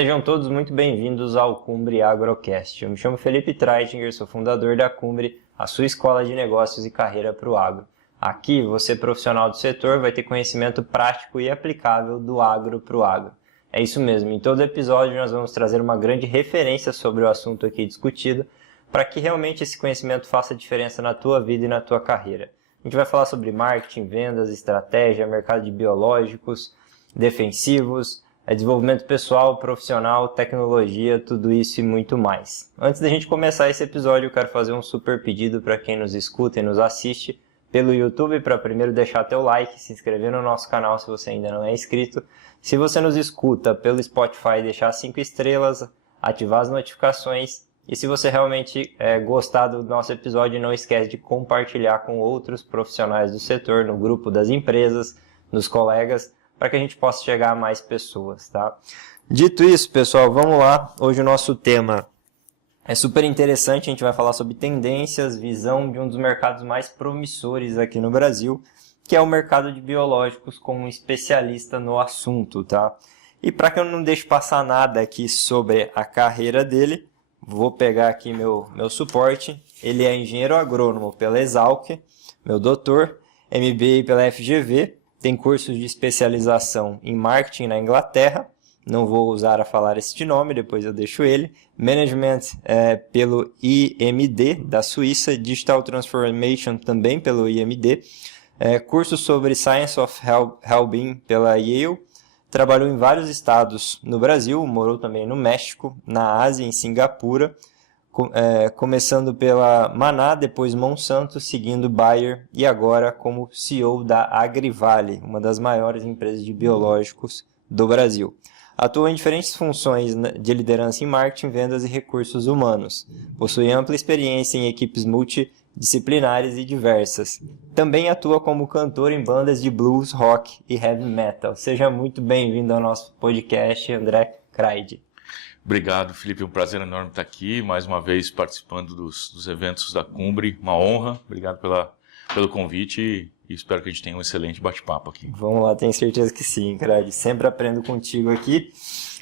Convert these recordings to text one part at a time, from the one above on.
Sejam todos muito bem-vindos ao Cumbre Agrocast. Eu me chamo Felipe Treitinger, sou fundador da Cumbre, a sua escola de negócios e carreira para o agro. Aqui, você profissional do setor vai ter conhecimento prático e aplicável do agro para o agro. É isso mesmo, em todo episódio nós vamos trazer uma grande referência sobre o assunto aqui discutido, para que realmente esse conhecimento faça diferença na tua vida e na tua carreira. A gente vai falar sobre marketing, vendas, estratégia, mercado de biológicos, defensivos, desenvolvimento pessoal, profissional, tecnologia, tudo isso e muito mais. Antes da gente começar esse episódio, eu quero fazer um super pedido para quem nos escuta e nos assiste pelo YouTube, para primeiro deixar teu like, se inscrever no nosso canal se você ainda não é inscrito. Se você nos escuta pelo Spotify, deixar 5 estrelas, ativar as notificações. E se você realmente gostar do nosso episódio, não esquece de compartilhar com outros profissionais do setor, no grupo das empresas, nos colegas, para que a gente possa chegar a mais pessoas, tá? Dito isso, pessoal, vamos lá. Hoje o nosso tema é super interessante, a gente vai falar sobre tendências, visão de um dos mercados mais promissores aqui no Brasil, que é o mercado de biológicos, como um especialista no assunto, tá? E para que eu não deixe passar nada aqui sobre a carreira dele, vou pegar aqui meu suporte. Ele é engenheiro agrônomo pela Exalc, meu doutor, MBA pela FGV, tem cursos de especialização em marketing na Inglaterra, não vou usar a falar este nome, depois eu deixo ele. Management pelo IMD da Suíça, Digital Transformation também pelo IMD. Curso sobre Science of Wellbeing pela Yale. Trabalhou em vários estados no Brasil, morou também no México, na Ásia, em Singapura. Começando pela Maná, depois Monsanto, seguindo Bayer e agora como CEO da Agrivale, uma das maiores empresas de biológicos do Brasil. Atua em diferentes funções de liderança em marketing, vendas e recursos humanos. Possui ampla experiência em equipes multidisciplinares e diversas. Também atua como cantor em bandas de blues, rock e heavy metal. Seja muito bem-vindo ao nosso podcast, André Craide. Obrigado, Felipe. É um prazer enorme estar aqui, mais uma vez participando dos eventos da Cumbre. Uma honra. Obrigado pelo convite e espero que a gente tenha um excelente bate-papo aqui. Vamos lá, tenho certeza que sim, Craig. Sempre aprendo contigo aqui.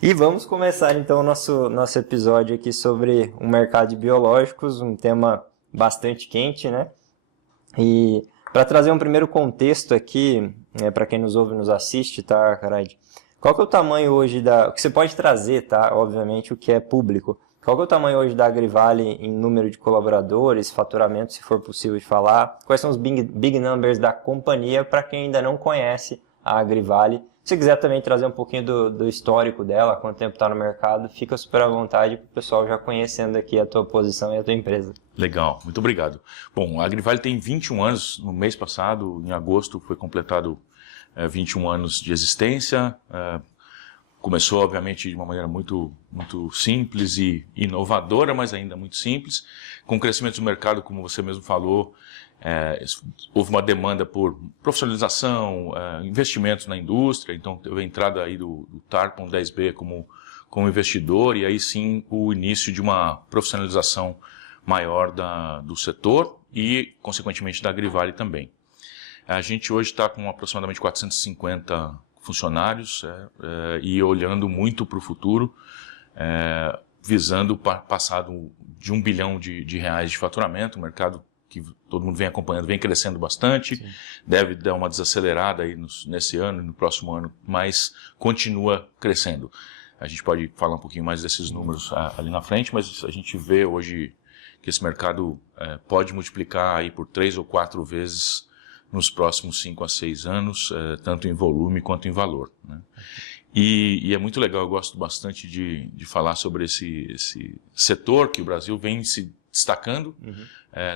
E vamos começar então o nosso episódio aqui sobre o mercado de biológicos, um tema bastante quente, né? E para trazer um primeiro contexto aqui, para quem nos ouve e nos assiste, tá, Craig? Qual que é o tamanho hoje o que você pode trazer, tá? Obviamente, o que é público. Qual que é o tamanho hoje da Agrivale em número de colaboradores, faturamento, se for possível de falar? Quais são os big numbers da companhia para quem ainda não conhece a Agrivale? Se quiser também trazer um pouquinho do histórico dela, quanto tempo está no mercado, fica super à vontade para o pessoal já conhecendo aqui a tua posição e a tua empresa. Legal, muito obrigado. Bom, a Agrivale tem 21 anos, no mês passado, em agosto, foi completado 21 anos de existência. Começou, obviamente, de uma maneira muito simples e inovadora, mas ainda muito simples. Com o crescimento do mercado, como você mesmo falou, houve uma demanda por profissionalização, investimentos na indústria. Então, teve a entrada aí do Tarpon 10B como investidor e aí sim o início de uma profissionalização maior do setor e, consequentemente, da Agrivale também. A gente hoje está com aproximadamente 450 funcionários e olhando muito para o futuro, visando passar de 1 bilhão de reais de faturamento, um mercado que todo mundo vem acompanhando, vem crescendo bastante, sim. Deve dar uma desacelerada aí nesse ano e no próximo ano, mas continua crescendo. A gente pode falar um pouquinho mais desses números ali na frente, mas a gente vê hoje que esse mercado pode multiplicar aí por 3 ou 4 vezes nos próximos 5 a 6 anos, tanto em volume quanto em valor, né? E é muito legal, eu gosto bastante de falar sobre esse setor que o Brasil vem se destacando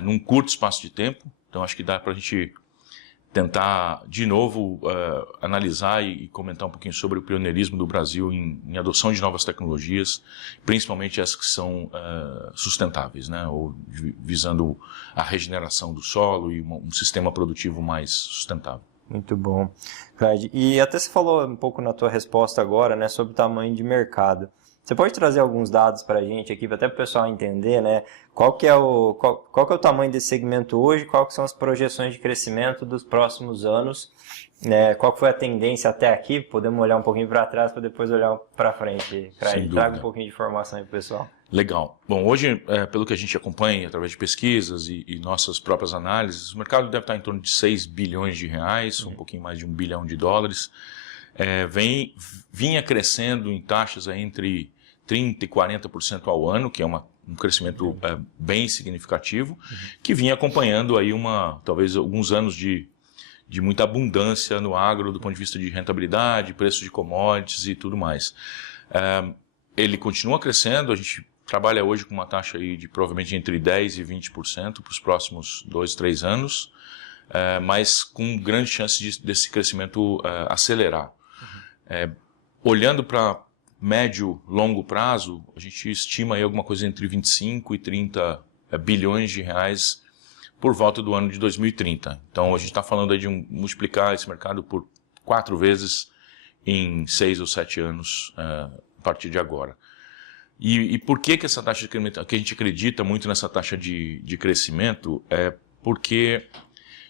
num curto espaço de tempo. Então acho que dá para a gente tentar de novo analisar e comentar um pouquinho sobre o pioneirismo do Brasil em adoção de novas tecnologias, principalmente as que são sustentáveis, né? Ou visando a regeneração do solo e um sistema produtivo mais sustentável. Muito bom, Craig. E até você falou um pouco na tua resposta agora, né, sobre o tamanho de mercado. Você pode trazer alguns dados para a gente aqui, até para o pessoal entender, né? Qual que é o tamanho desse segmento hoje, quais que são as projeções de crescimento dos próximos anos, né? Qual que foi a tendência até aqui? Podemos olhar um pouquinho para trás para depois olhar para frente. Traga um pouquinho de informação aí para o pessoal. Legal. Bom, hoje, pelo que a gente acompanha através de pesquisas e nossas próprias análises, o mercado deve estar em torno de 6 bilhões de reais, um pouquinho mais de 1 bilhão de dólares. Vinha crescendo em taxas entre 30% e 40% ao ano, que é um crescimento bem significativo, que vinha acompanhando aí talvez alguns anos de muita abundância no agro do ponto de vista de rentabilidade, preço de commodities e tudo mais. Ele continua crescendo, a gente trabalha hoje com uma taxa aí de provavelmente entre 10% e 20% para os próximos 2, 3 anos, mas com grande chance desse crescimento acelerar. Olhando para médio, longo prazo, a gente estima aí alguma coisa entre 25 e 30 bilhões de reais por volta do ano de 2030. Então a gente está falando aí de multiplicar esse mercado por 4 vezes em 6 ou 7 anos a partir de agora. E por que essa taxa de crescimento, que a gente acredita muito nessa taxa de crescimento, porque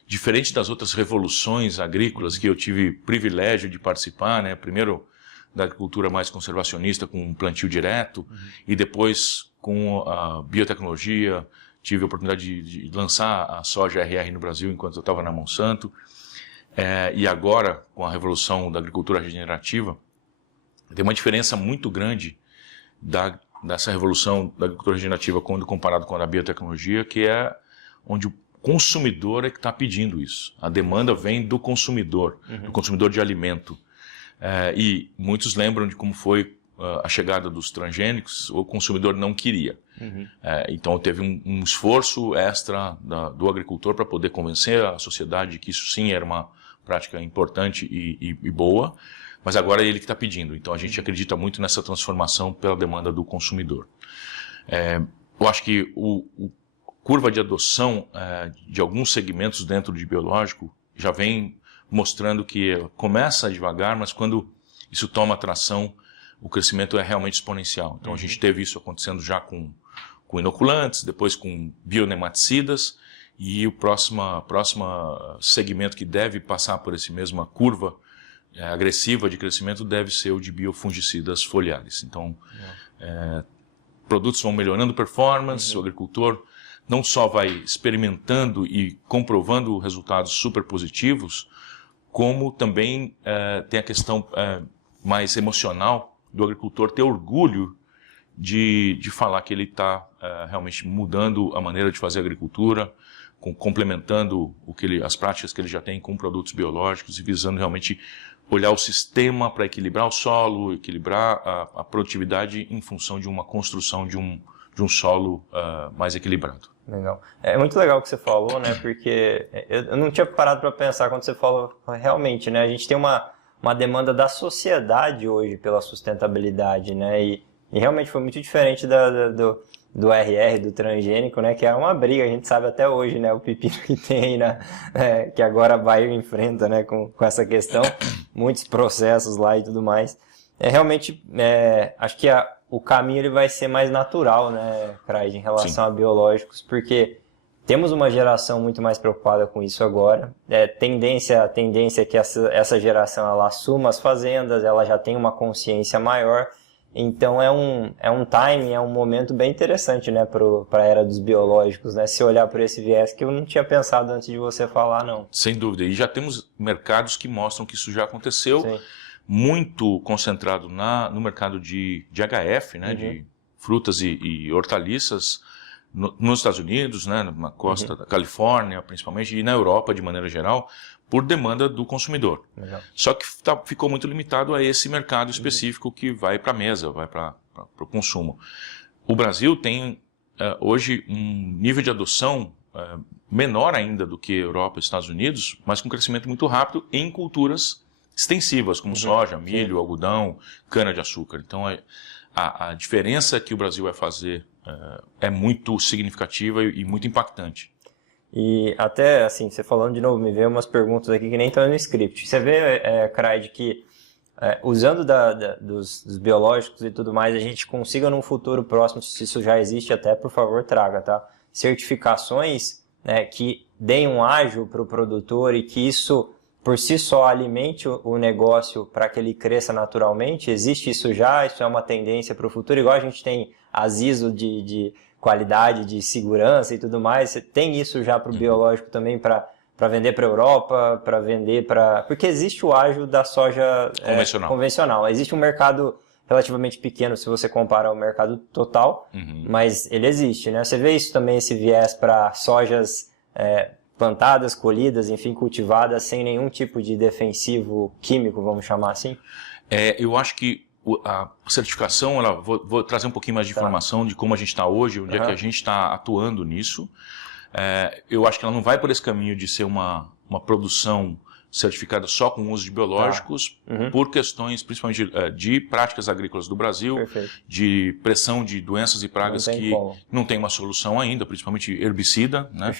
diferente das outras revoluções agrícolas que eu tive privilégio de participar, né? Primeiro da agricultura mais conservacionista com plantio direto e depois com a biotecnologia, tive a oportunidade de lançar a soja RR no Brasil enquanto eu estava na Monsanto, e agora com a revolução da agricultura regenerativa, tem uma diferença muito grande dessa revolução da agricultura regenerativa quando comparado com a da biotecnologia, que é onde o consumidor é que está pedindo isso. A demanda vem do consumidor de alimento. E muitos lembram de como foi a chegada dos transgênicos, o consumidor não queria. Então teve um esforço extra do agricultor para poder convencer a sociedade que isso sim era uma prática importante e boa, mas agora é ele que está pedindo. Então a gente acredita muito nessa transformação pela demanda do consumidor. Eu acho que curva de adoção de alguns segmentos dentro de biológico já vem mostrando que começa devagar, mas quando isso toma atração, o crescimento é realmente exponencial. Então a gente teve isso acontecendo já com inoculantes, depois com bionematicidas, e o próximo segmento que deve passar por essa mesma curva agressiva de crescimento deve ser o de biofungicidas foliares. Então, produtos vão melhorando performance, o agricultor não só vai experimentando e comprovando resultados super positivos, como também tem a questão mais emocional do agricultor ter orgulho de falar que ele está realmente mudando a maneira de fazer agricultura, complementando as práticas que ele já tem com produtos biológicos e visando realmente olhar o sistema para equilibrar o solo, equilibrar a produtividade em função de uma construção de um solo mais equilibrado. Legal. É muito legal o que você falou, né? Porque eu não tinha parado para pensar quando você falou realmente, né? A gente tem uma demanda da sociedade hoje pela sustentabilidade, né? E realmente foi muito diferente do RR, do transgênico, né? Que é uma briga, a gente sabe até hoje, né? O pepino que tem aí, que agora a Bayer enfrenta, né? Com essa questão, muitos processos lá e tudo mais. Realmente, acho que o caminho ele vai ser mais natural, né, Craig, em relação a biológicos, porque temos uma geração muito mais preocupada com isso agora. A tendência é que essa geração ela assuma as fazendas, ela já tem uma consciência maior. Então é um timing, é um momento bem interessante, né, para a era dos biológicos, né, se olhar por esse viés que eu não tinha pensado antes de você falar, não. Sem dúvida, e já temos mercados que mostram que isso já aconteceu. Sim. Muito concentrado no mercado de HF, né, de frutas e hortaliças nos Estados Unidos, né, na costa da Califórnia, principalmente, e na Europa, de maneira geral, por demanda do consumidor. Legal. Só que ficou muito limitado a esse mercado específico que vai para a mesa, vai para o consumo. O Brasil tem hoje um nível de adoção menor ainda do que Europa e Estados Unidos, mas com crescimento muito rápido em culturas extensivas, como soja, milho, algodão, cana-de-açúcar. Então, a diferença que o Brasil vai fazer é muito significativa e muito impactante. E até, assim, você falando de novo, me veio umas perguntas aqui que nem estão no script. Você vê, Craig, que usando dos biológicos e tudo mais, a gente consiga num futuro próximo, se isso já existe até, por favor, traga, tá? Certificações, né, que deem um ágio para o produtor e que isso, por si só, alimente o negócio para que ele cresça naturalmente. Existe isso já? Isso é uma tendência para o futuro? Igual a gente tem as ISO de qualidade, de segurança e tudo mais, você tem isso já para o biológico também, para vender para a Europa, para vender para... Porque existe o ágio da soja convencional. Existe um mercado relativamente pequeno se você compara ao mercado total, mas ele existe, né? Você vê isso também, esse viés para sojas plantadas, colhidas, enfim, cultivadas, sem nenhum tipo de defensivo químico, vamos chamar assim? Eu acho que a certificação, vou trazer um pouquinho mais de informação de como a gente está hoje, onde é que a gente está atuando nisso. Eu acho que ela não vai por esse caminho de ser uma produção certificada só com uso de biológicos, por questões principalmente de práticas agrícolas do Brasil, de pressão de doenças e pragas não tem uma solução ainda, principalmente herbicida, né?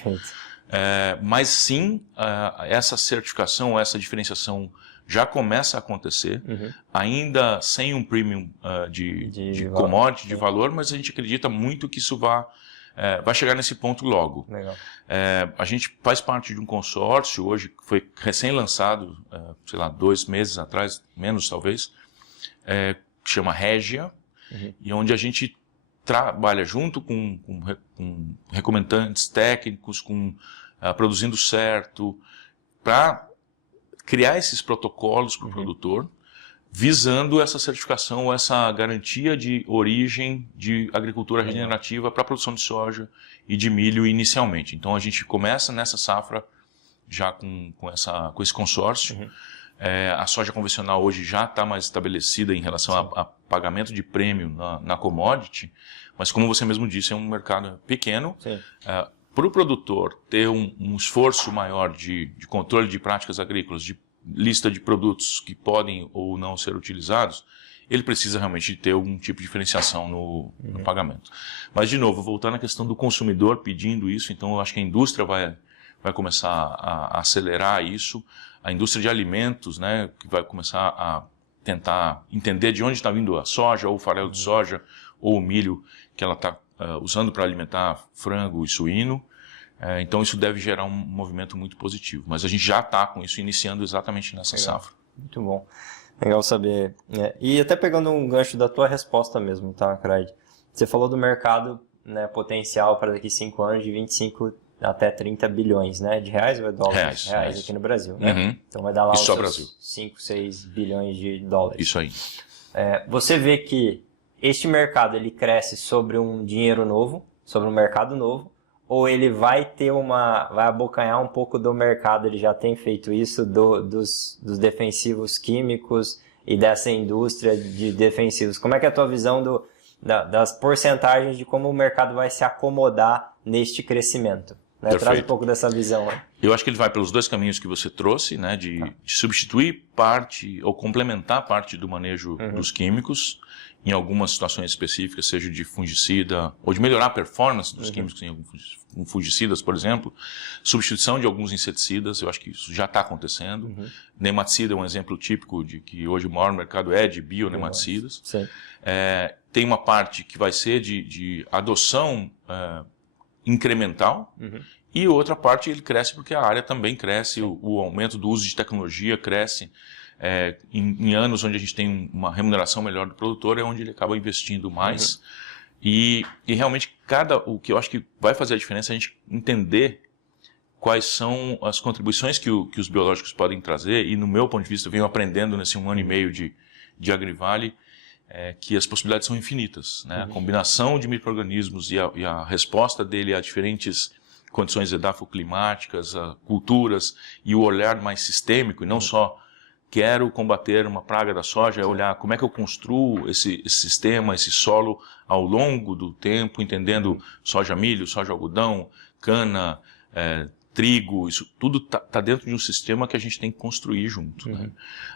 Mas sim, essa certificação, essa diferenciação já começa a acontecer, ainda sem um premium de commodity, de valor, mas a gente acredita muito que isso vai chegar nesse ponto logo. A gente faz parte de um consórcio hoje, que foi recém-lançado, 2 meses atrás, menos talvez, que chama Regia, e onde a gente trabalha junto com recomendantes técnicos, produzindo certo, para criar esses protocolos para o produtor, visando essa certificação, essa garantia de origem de agricultura regenerativa para a produção de soja e de milho inicialmente. Então a gente começa nessa safra já com esse consórcio. A soja convencional hoje já está mais estabelecida em relação a pagamento de prêmio na commodity, mas como você mesmo disse, é um mercado pequeno. Para o produtor ter um esforço maior de controle de práticas agrícolas, de lista de produtos que podem ou não ser utilizados, ele precisa realmente ter algum tipo de diferenciação no pagamento. Mas, de novo, voltando à questão do consumidor pedindo isso, então eu acho que a indústria vai começar a acelerar isso, a indústria de alimentos, né, que vai começar a tentar entender de onde está vindo a soja, ou o farelo de soja, ou o milho que ela está usando para alimentar frango e suíno. Então isso deve gerar um movimento muito positivo. Mas a gente já está com isso iniciando exatamente nessa safra. Muito bom. Legal saber. E até pegando um gancho da tua resposta mesmo, tá, Craig? Você falou do mercado, né, potencial para daqui 5 anos de 25 até 30 bilhões, né? De reais ou dólares? Reais aqui no Brasil, né? Então vai dar lá os 5, 6 bilhões de dólares. Isso aí. Você vê que este mercado ele cresce sobre um dinheiro novo, sobre um mercado novo, ou ele vai abocanhar um pouco do mercado, ele já tem feito isso, dos defensivos químicos e dessa indústria de defensivos? Como é que é a tua visão das porcentagens de como o mercado vai se acomodar neste crescimento? Né? Traz um pouco dessa visão. Né? Eu acho que ele vai pelos 2 caminhos que você trouxe, né, de substituir parte ou complementar parte do manejo dos químicos, em algumas situações específicas, seja de fungicida, ou de melhorar a performance dos químicos em fungicidas, por exemplo, substituição de alguns inseticidas, eu acho que isso já está acontecendo. Nematicida é um exemplo típico de que hoje o maior mercado é de bionematicídas. Tem uma parte que vai ser de adoção incremental, e outra parte ele cresce porque a área também cresce, o aumento do uso de tecnologia cresce. Em anos onde a gente tem uma remuneração melhor do produtor, é onde ele acaba investindo mais. E realmente, o que eu acho que vai fazer a diferença é a gente entender quais são as contribuições que os biológicos podem trazer. E, no meu ponto de vista, eu venho aprendendo nesse 1 ano e meio de Agrivale, que as possibilidades são infinitas. Né? A combinação de micro-organismos e a resposta dele a diferentes condições edafoclimáticas, a culturas, e o olhar mais sistêmico, e não só quero combater uma praga da soja, é olhar como é que eu construo esse sistema, esse solo ao longo do tempo, entendendo soja milho, soja algodão, cana, trigo, isso tudo tá dentro de um sistema que a gente tem que construir junto. Né?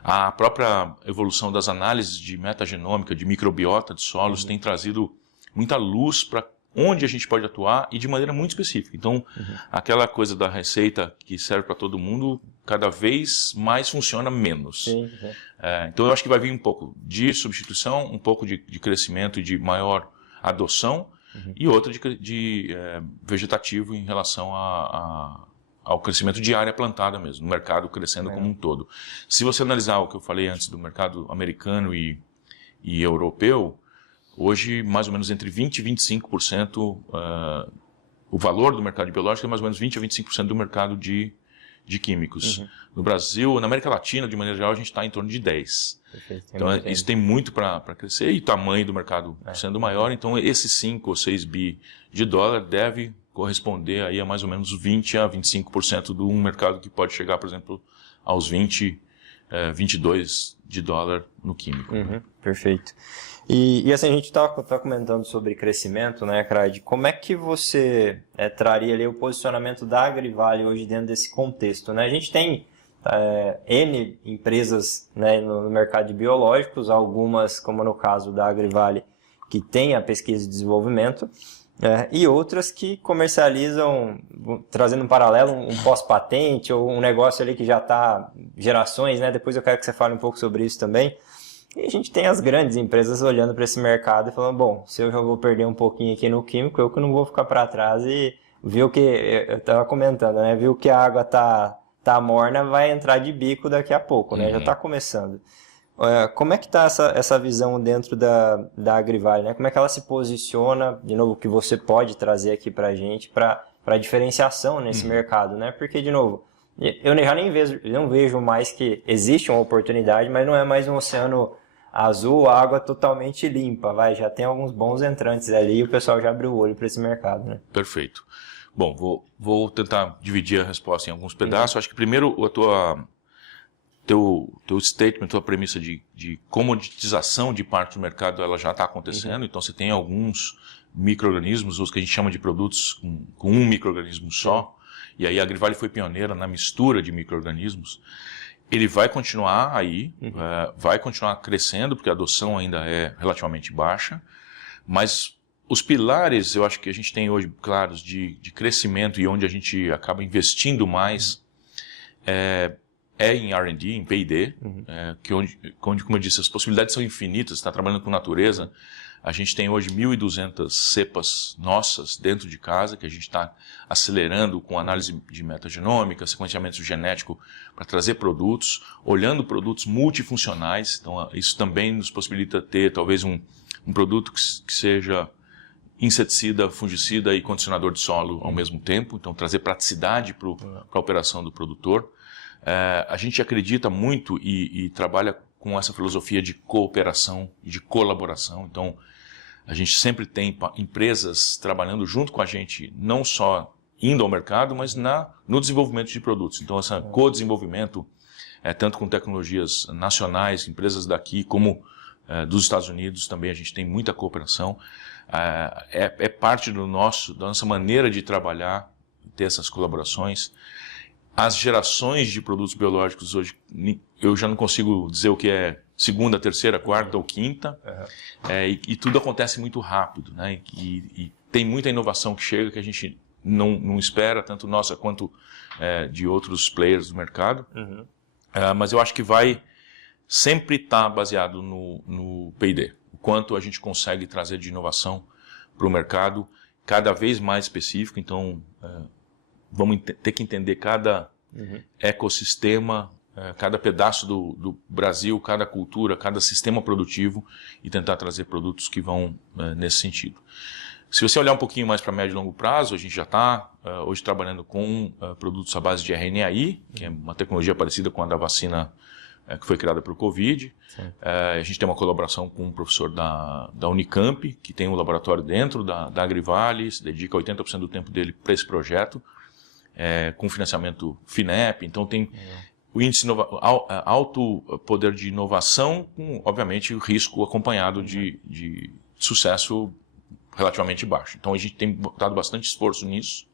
A própria evolução das análises de metagenômica, de microbiota de solos, tem trazido muita luz para onde a gente pode atuar e de maneira muito específica. Então, aquela coisa da receita que serve para todo mundo cada vez mais funciona menos. Sim, sim. Então eu acho que vai vir um pouco de substituição, um pouco de crescimento e de maior adoção, e outra de vegetativo em relação ao crescimento de área plantada mesmo, no mercado crescendo como um todo. Se você analisar o que eu falei antes do mercado americano e europeu, hoje mais ou menos entre 20% e 25%, o valor do mercado de biológico é mais ou menos 20% a 25% do mercado de químicos. No Brasil, na América Latina, de maneira geral, a gente está em torno de 10%. Perfeito. Então, isso tem muito para crescer, e o tamanho do mercado sendo maior, então esses 5 ou 6 bi de dólar deve corresponder aí a mais ou menos 20% a 25% de um mercado que pode chegar, por exemplo, aos 22 de dólar no químico. Perfeito. E assim, a gente está comentando sobre crescimento, né, Craig? Como é que você traria ali o posicionamento da Agrivale hoje dentro desse contexto, né? A gente tem N empresas, né, no mercado de biológicos, algumas, como no caso da Agrivale, que tem a pesquisa e desenvolvimento, e outras que comercializam, trazendo um paralelo, um pós-patente ou um negócio ali que já está gerações, né? Depois eu quero que você fale um pouco sobre isso também. E a gente tem as grandes empresas olhando para esse mercado e falando, bom, se eu já vou perder um pouquinho aqui no químico, eu que não vou ficar para trás, e viu que, eu estava comentando, né? Viu que a água tá morna, vai entrar de bico daqui a pouco, né? Já está começando. Como é que está essa visão dentro da Agrivale, né? Como é que ela se posiciona, de novo, que você pode trazer aqui para a gente, para diferenciação nesse mercado, né? Porque, de novo, eu já não vejo mais que existe uma oportunidade, mas não é mais um oceano azul, água totalmente limpa, já tem alguns bons entrantes ali e o pessoal já abriu o olho para esse mercado, né? Perfeito. Bom, vou tentar dividir a resposta em alguns pedaços. Acho que primeiro teu statement, tua premissa de comoditização de parte do mercado, ela já está acontecendo. Então você tem alguns micro-organismos, os que a gente chama de produtos com um micro-organismo só. E aí a Agrivale foi pioneira na mistura de micro-organismos. Ele vai continuar aí, vai continuar crescendo, porque a adoção ainda é relativamente baixa, mas os pilares, eu acho que a gente tem hoje claros de crescimento e onde a gente acaba investindo mais é em R&D, em P&D, onde, como eu disse, as possibilidades são infinitas, está trabalhando com natureza. A gente tem hoje 1.200 cepas nossas dentro de casa, que a gente está acelerando com análise de metagenômica, sequenciamento genético, para trazer produtos, olhando produtos multifuncionais. Então, isso também nos possibilita ter, talvez, um produto que seja inseticida, fungicida e condicionador de solo ao mesmo tempo. Então, trazer praticidade para a operação do produtor. A gente acredita muito e trabalha com essa filosofia de cooperação e de colaboração. Então, a gente sempre tem empresas trabalhando junto com a gente, não só indo ao mercado, mas no desenvolvimento de produtos. Então, esse co-desenvolvimento, tanto com tecnologias nacionais, empresas daqui, como dos Estados Unidos, também a gente tem muita cooperação. É parte da nossa maneira de trabalhar, ter essas colaborações. As gerações de produtos biológicos hoje, eu já não consigo dizer o que é segunda, terceira, quarta ou quinta, e tudo acontece muito rápido, né? E tem muita inovação que chega que a gente não espera, tanto nossa quanto de outros players do mercado. Mas eu acho que vai sempre estar baseado no P&D, o quanto a gente consegue trazer de inovação para o mercado, cada vez mais específico. Então, vamos ter que entender cada ecossistema, cada pedaço do Brasil, cada cultura, cada sistema produtivo, e tentar trazer produtos que vão nesse sentido. Se você olhar um pouquinho mais para médio e longo prazo, a gente já está hoje trabalhando com produtos à base de RNAi, que é uma tecnologia parecida com a da vacina que foi criada para o Covid. A gente tem uma colaboração com um professor da Unicamp, que tem um laboratório dentro da Agrivale, se dedica 80% do tempo dele para esse projeto, com financiamento FINEP. Então tem o índice alto poder de inovação, com, obviamente, o risco acompanhado de sucesso relativamente baixo. Então a gente tem botado bastante esforço nisso,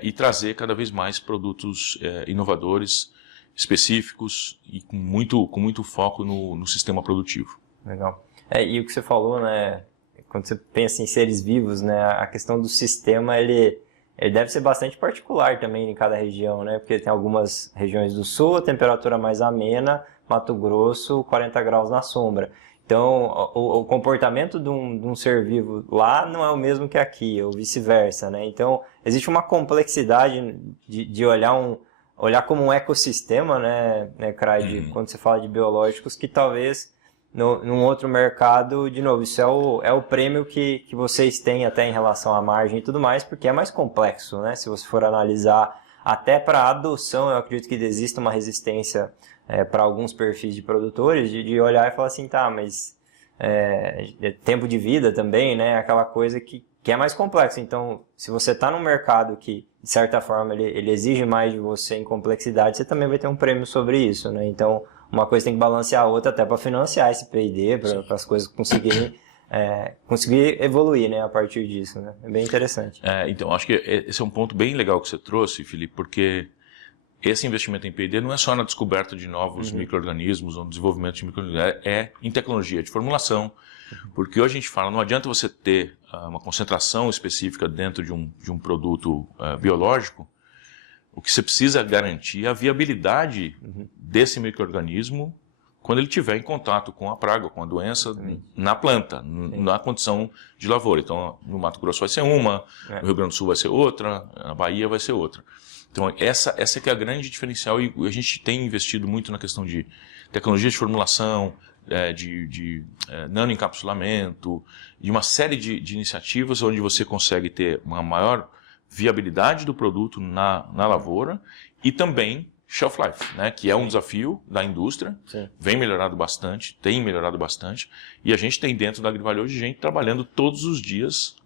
e trazer cada vez mais produtos inovadores, específicos e com muito foco no sistema produtivo. Legal. E o que você falou, né, quando você pensa em seres vivos, né, a questão do sistema, ele ele deve ser bastante particular também em cada região, né? Porque tem algumas regiões do sul, a temperatura mais amena, Mato Grosso, 40 graus na sombra. Então, o comportamento de um ser vivo lá não é o mesmo que aqui, ou vice-versa, né? Então, existe uma complexidade de olhar como um ecossistema, né, Craig, quando você fala de biológicos, que talvez num outro mercado, de novo, isso é o prêmio que vocês têm até em relação à margem e tudo mais, porque é mais complexo, né? Se você for analisar até para a adoção, eu acredito que existe uma resistência para alguns perfis de produtores, de olhar e falar assim, tá, mas tempo de vida também, né? Aquela coisa que é mais complexo. Então, se você está num mercado que, de certa forma, ele exige mais de você em complexidade, você também vai ter um prêmio sobre isso, né? Então, uma coisa tem que balancear a outra até para financiar esse P&D, para as coisas conseguir evoluir, né, a partir disso, né? É bem interessante. Então, acho que esse é um ponto bem legal que você trouxe, Felipe, porque esse investimento em P&D não é só na descoberta de novos micro-organismos ou no desenvolvimento de micro-organismos, é em tecnologia de formulação, porque hoje a gente fala, não adianta você ter uma concentração específica dentro de um produto biológico, o que você precisa garantir é a viabilidade desse micro-organismo quando ele estiver em contato com a praga, com a doença na planta, na condição de lavoura. Então, no Mato Grosso vai ser uma, no Rio Grande do Sul vai ser outra, na Bahia vai ser outra. Então, essa que é a grande diferencial, e a gente tem investido muito na questão de tecnologia de formulação, de nanoencapsulamento, de uma série de iniciativas onde você consegue ter uma maior viabilidade do produto na lavoura e também shelf life, né, que é um desafio da indústria. Sim. Tem melhorado bastante, e a gente tem dentro da Agrivalho hoje gente trabalhando todos os dias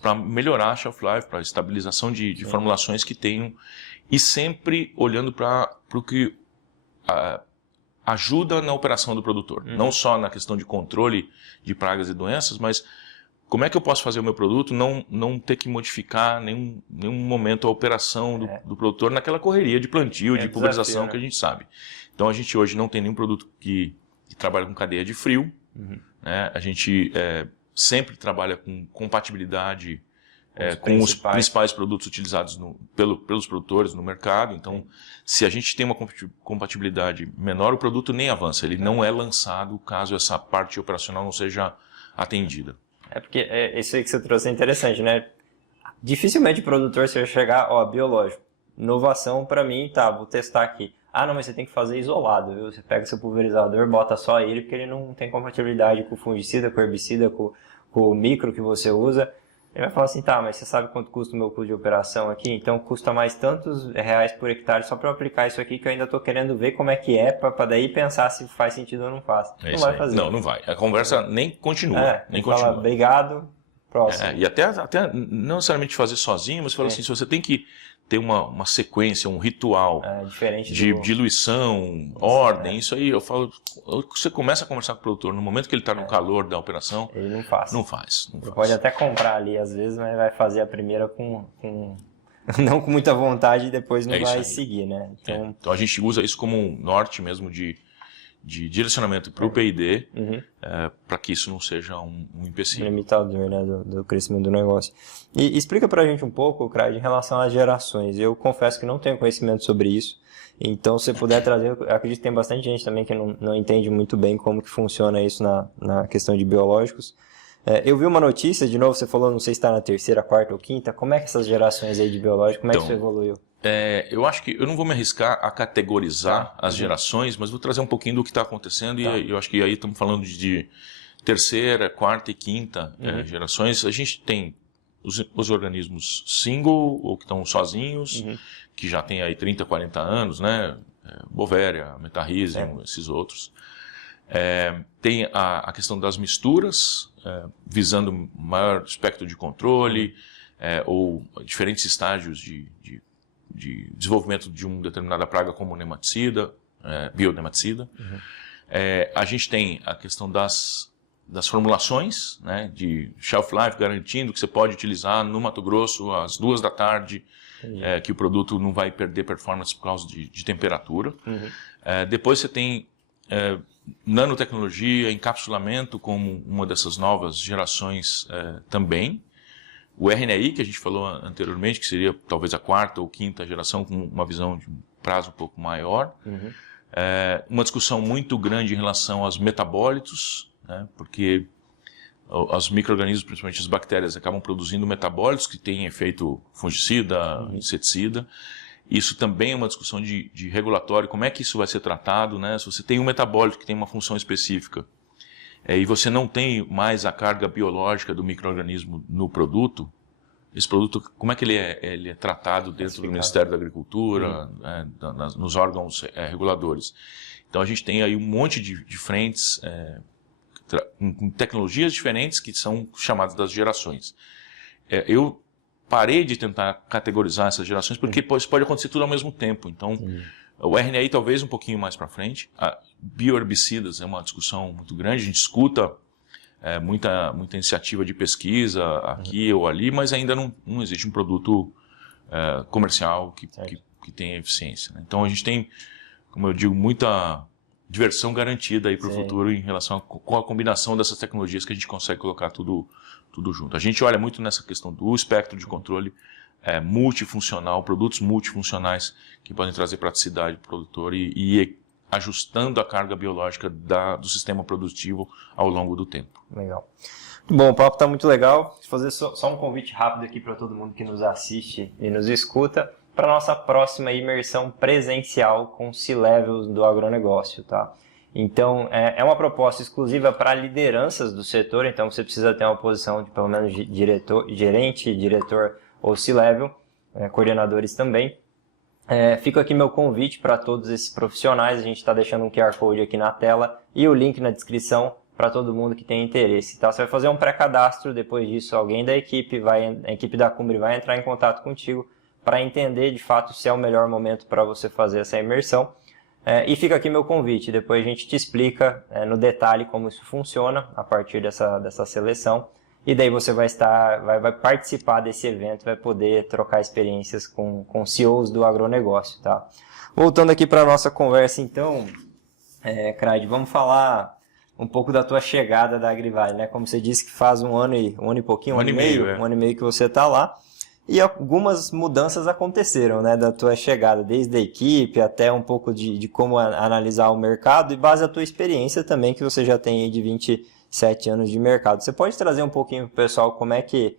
para melhorar a shelf life, para a estabilização de formulações que tenham, e sempre olhando para o que ajuda na operação do produtor, não só na questão de controle de pragas e doenças, mas como é que eu posso fazer o meu produto não ter que modificar nenhum momento a operação do produtor naquela correria de plantio, de pulverização, né, que a gente sabe. Então a gente hoje não tem nenhum produto que trabalha com cadeia de frio, né? A gente sempre trabalha com compatibilidade com os principais produtos utilizados pelos produtores no mercado. Então, se a gente tem uma compatibilidade menor, o produto nem avança, ele não é lançado caso essa parte operacional não seja atendida. Porque isso aí que você trouxe é interessante, né? Dificilmente o produtor você vai chegar, biológico, inovação para mim, vou testar aqui. Não, mas você tem que fazer isolado, viu? Você pega seu pulverizador, bota só ele, porque ele não tem compatibilidade com o fungicida, com o herbicida, com o micro que você usa. Ele vai falar assim, mas você sabe quanto custa o meu custo de operação aqui? Então custa mais tantos reais por hectare só para eu aplicar isso aqui, que eu ainda estou querendo ver como é que é, para daí pensar se faz sentido ou não faz. Não vai fazer. Não vai. A conversa nem continua. Nem continua. Fala, obrigado, próximo. E até não necessariamente fazer sozinho, mas fala assim, se você tem que ter uma sequência, um ritual de diluição, ordem, isso aí, eu falo, você começa a conversar com o produtor, no momento que ele está no calor da operação, ele não faz. Não faz. Você pode até comprar ali, às vezes, mas vai fazer a primeira não com muita vontade e depois não vai seguir, né? Então a gente usa isso como um norte mesmo de direcionamento para o P&D, para que isso não seja um empecilho. Limitador, né, do crescimento do negócio. E explica para a gente um pouco, Craig, em relação às gerações. Eu confesso que não tenho conhecimento sobre isso, então se puder trazer, eu acredito que tem bastante gente também que não entende muito bem como que funciona isso na questão de biológicos. Eu vi uma notícia, de novo, você falou, não sei se está na terceira, quarta ou quinta, como é que essas gerações aí de biológico, como é que isso evoluiu? Eu acho que eu não vou me arriscar a categorizar as gerações, mas vou trazer um pouquinho do que está acontecendo, e eu acho que aí estamos falando de terceira, quarta e quinta gerações. A gente tem os organismos single, ou que estão sozinhos, que já tem aí 30, 40 anos, né? Bovéria, Metarrhizium, esses outros. Tem a questão das misturas, visando maior espectro de controle, ou diferentes estágios de desenvolvimento de uma determinada praga, como nematicida, bionematicida. A gente tem a questão das formulações, né, de shelf life, garantindo que você pode utilizar no Mato Grosso às 2 da tarde, que o produto não vai perder performance por causa de temperatura. Depois você tem nanotecnologia, encapsulamento como uma dessas novas gerações também. O RNAi, que a gente falou anteriormente, que seria talvez a quarta ou quinta geração, com uma visão de um prazo um pouco maior. Uma discussão muito grande em relação aos metabólitos, né, porque os micro-organismos, principalmente as bactérias, acabam produzindo metabólitos que têm efeito fungicida, inseticida. Isso também é uma discussão de regulatório, como é que isso vai ser tratado, né? Se você tem um metabólito que tem uma função específica, e você não tem mais a carga biológica do micro-organismo no produto, esse produto, como é que ele é tratado dentro do Ministério da Agricultura, nos órgãos reguladores? Então a gente tem aí um monte de frentes com tecnologias diferentes que são chamadas das gerações. Eu parei de tentar categorizar essas gerações porque isso pode acontecer tudo ao mesmo tempo. Então, o RNAi talvez um pouquinho mais para frente. Bioherbicidas é uma discussão muito grande, a gente escuta muita iniciativa de pesquisa aqui ou ali, mas ainda não existe um produto comercial que tenha eficiência, né? Então a gente tem, como eu digo, muita diversão garantida aí para o futuro em relação com a combinação dessas tecnologias que a gente consegue colocar tudo junto. A gente olha muito nessa questão do espectro de controle multifuncional, produtos multifuncionais que podem trazer praticidade para o produtor e ir ajustando a carga biológica do sistema produtivo ao longo do tempo. Legal. Bom, o papo está muito legal. Vou fazer só um convite rápido aqui para todo mundo que nos assiste e nos escuta para a nossa próxima imersão presencial com C-Levels do agronegócio, tá? Então, é uma proposta exclusiva para lideranças do setor, então você precisa ter uma posição de pelo menos gerente, diretor ou C-Level, coordenadores também. Fica aqui meu convite para todos esses profissionais, a gente está deixando um QR Code aqui na tela e o link na descrição para todo mundo que tem interesse, tá? Você vai fazer um pré-cadastro, depois disso alguém da equipe, a equipe da Cumbre vai entrar em contato contigo para entender de fato se é o melhor momento para você fazer essa imersão. E fica aqui meu convite, depois a gente te explica no detalhe como isso funciona a partir dessa seleção. E daí você vai participar desse evento, vai poder trocar experiências com CEOs do agronegócio, tá? Voltando aqui para a nossa conversa então, Craig, vamos falar um pouco da tua chegada da Agrivale, né? Como você disse que faz um ano e pouquinho, um ano e meio que você está lá. E algumas mudanças aconteceram, né, da tua chegada, desde a equipe até um pouco de como analisar o mercado e base a tua experiência também, que você já tem aí de 27 anos de mercado. Você pode trazer um pouquinho para o pessoal como é que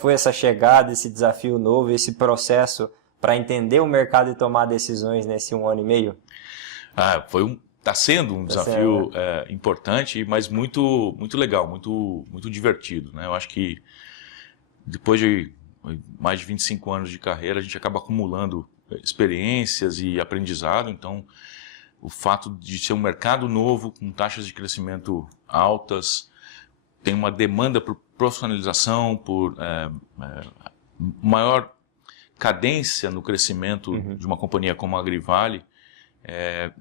foi essa chegada, esse desafio novo, esse processo para entender o mercado e tomar decisões nesse 1 ano e meio? Está sendo um desafio importante, mas muito legal, muito divertido, né? Eu acho que depois de mais de 25 anos de carreira, a gente acaba acumulando experiências e aprendizado. Então, o fato de ser um mercado novo, com taxas de crescimento altas, tem uma demanda por profissionalização, por maior cadência no crescimento de uma companhia como a Agrivale,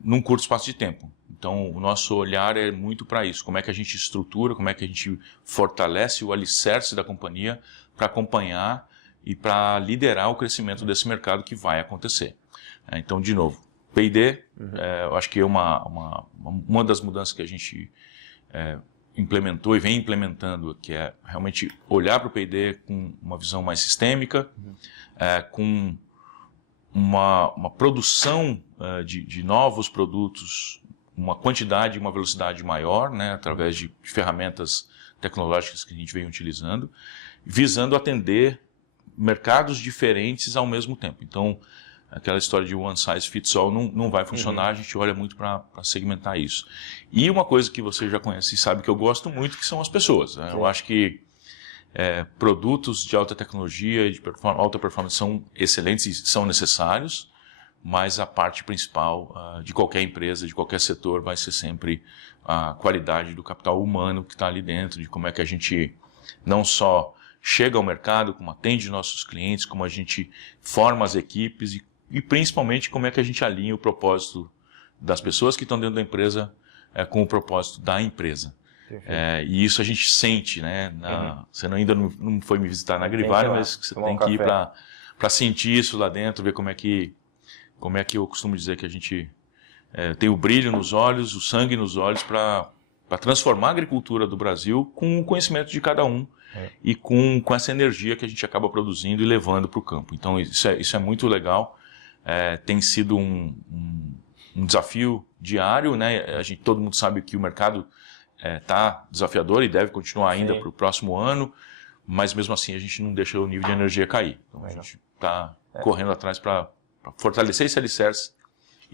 num curto espaço de tempo. Então, o nosso olhar é muito para isso. Como é que a gente estrutura, como é que a gente fortalece o alicerce da companhia para acompanhar e para liderar o crescimento desse mercado que vai acontecer. Então, de novo, P&D, eu acho que é uma das mudanças que a gente implementou e vem implementando, que é realmente olhar para o P&D com uma visão mais sistêmica, com uma produção de novos produtos, uma quantidade e uma velocidade maior, né, através de ferramentas tecnológicas que a gente vem utilizando, visando atender mercados diferentes ao mesmo tempo. Então, aquela história de one size fits all não vai funcionar, a gente olha muito para segmentar isso. E uma coisa que você já conhece e sabe que eu gosto muito, que são as pessoas, né? Eu acho que produtos de alta tecnologia e de alta performance são excelentes e são necessários, mas a parte principal de qualquer empresa, de qualquer setor, vai ser sempre a qualidade do capital humano que está ali dentro, de como é que a gente não só chega ao mercado, como atende nossos clientes, como a gente forma as equipes e principalmente como é que a gente alinha o propósito das pessoas que estão dentro da empresa com o propósito da empresa. E isso a gente sente, né? Você ainda não foi me visitar na Agrivale, mas você tem que ir para sentir isso lá dentro, ver como é que eu costumo dizer que a gente tem o brilho nos olhos, o sangue nos olhos para para transformar a agricultura do Brasil com o conhecimento de cada um e com essa energia que a gente acaba produzindo e levando para o campo. Então isso é muito legal, tem sido um desafio diário, né? Todo mundo sabe que o mercado está desafiador e deve continuar ainda para o próximo ano, mas mesmo assim a gente não deixa o nível de energia cair. Então a gente está correndo atrás para fortalecer esse alicerce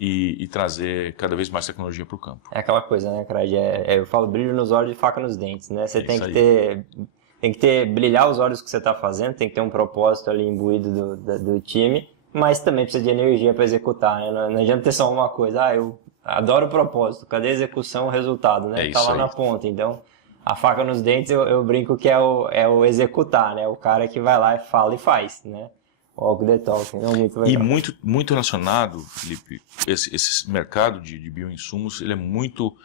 e trazer cada vez mais tecnologia para o campo. É aquela coisa, né, Craig? Eu falo brilho nos olhos e faca nos dentes, né? Você tem que ter, brilhar os olhos que você está fazendo, tem que ter um propósito ali imbuído do time, mas também precisa de energia para executar, né? Não adianta ter só uma coisa, eu adoro o propósito, cadê a execução, o resultado, né? Tá lá na ponta, então a faca nos dentes eu brinco que é o executar, né? O cara que vai lá e fala e faz, né? Walk the talk, não muito legal. E muito relacionado, Felipe, esse mercado de bioinsumos, ele é muito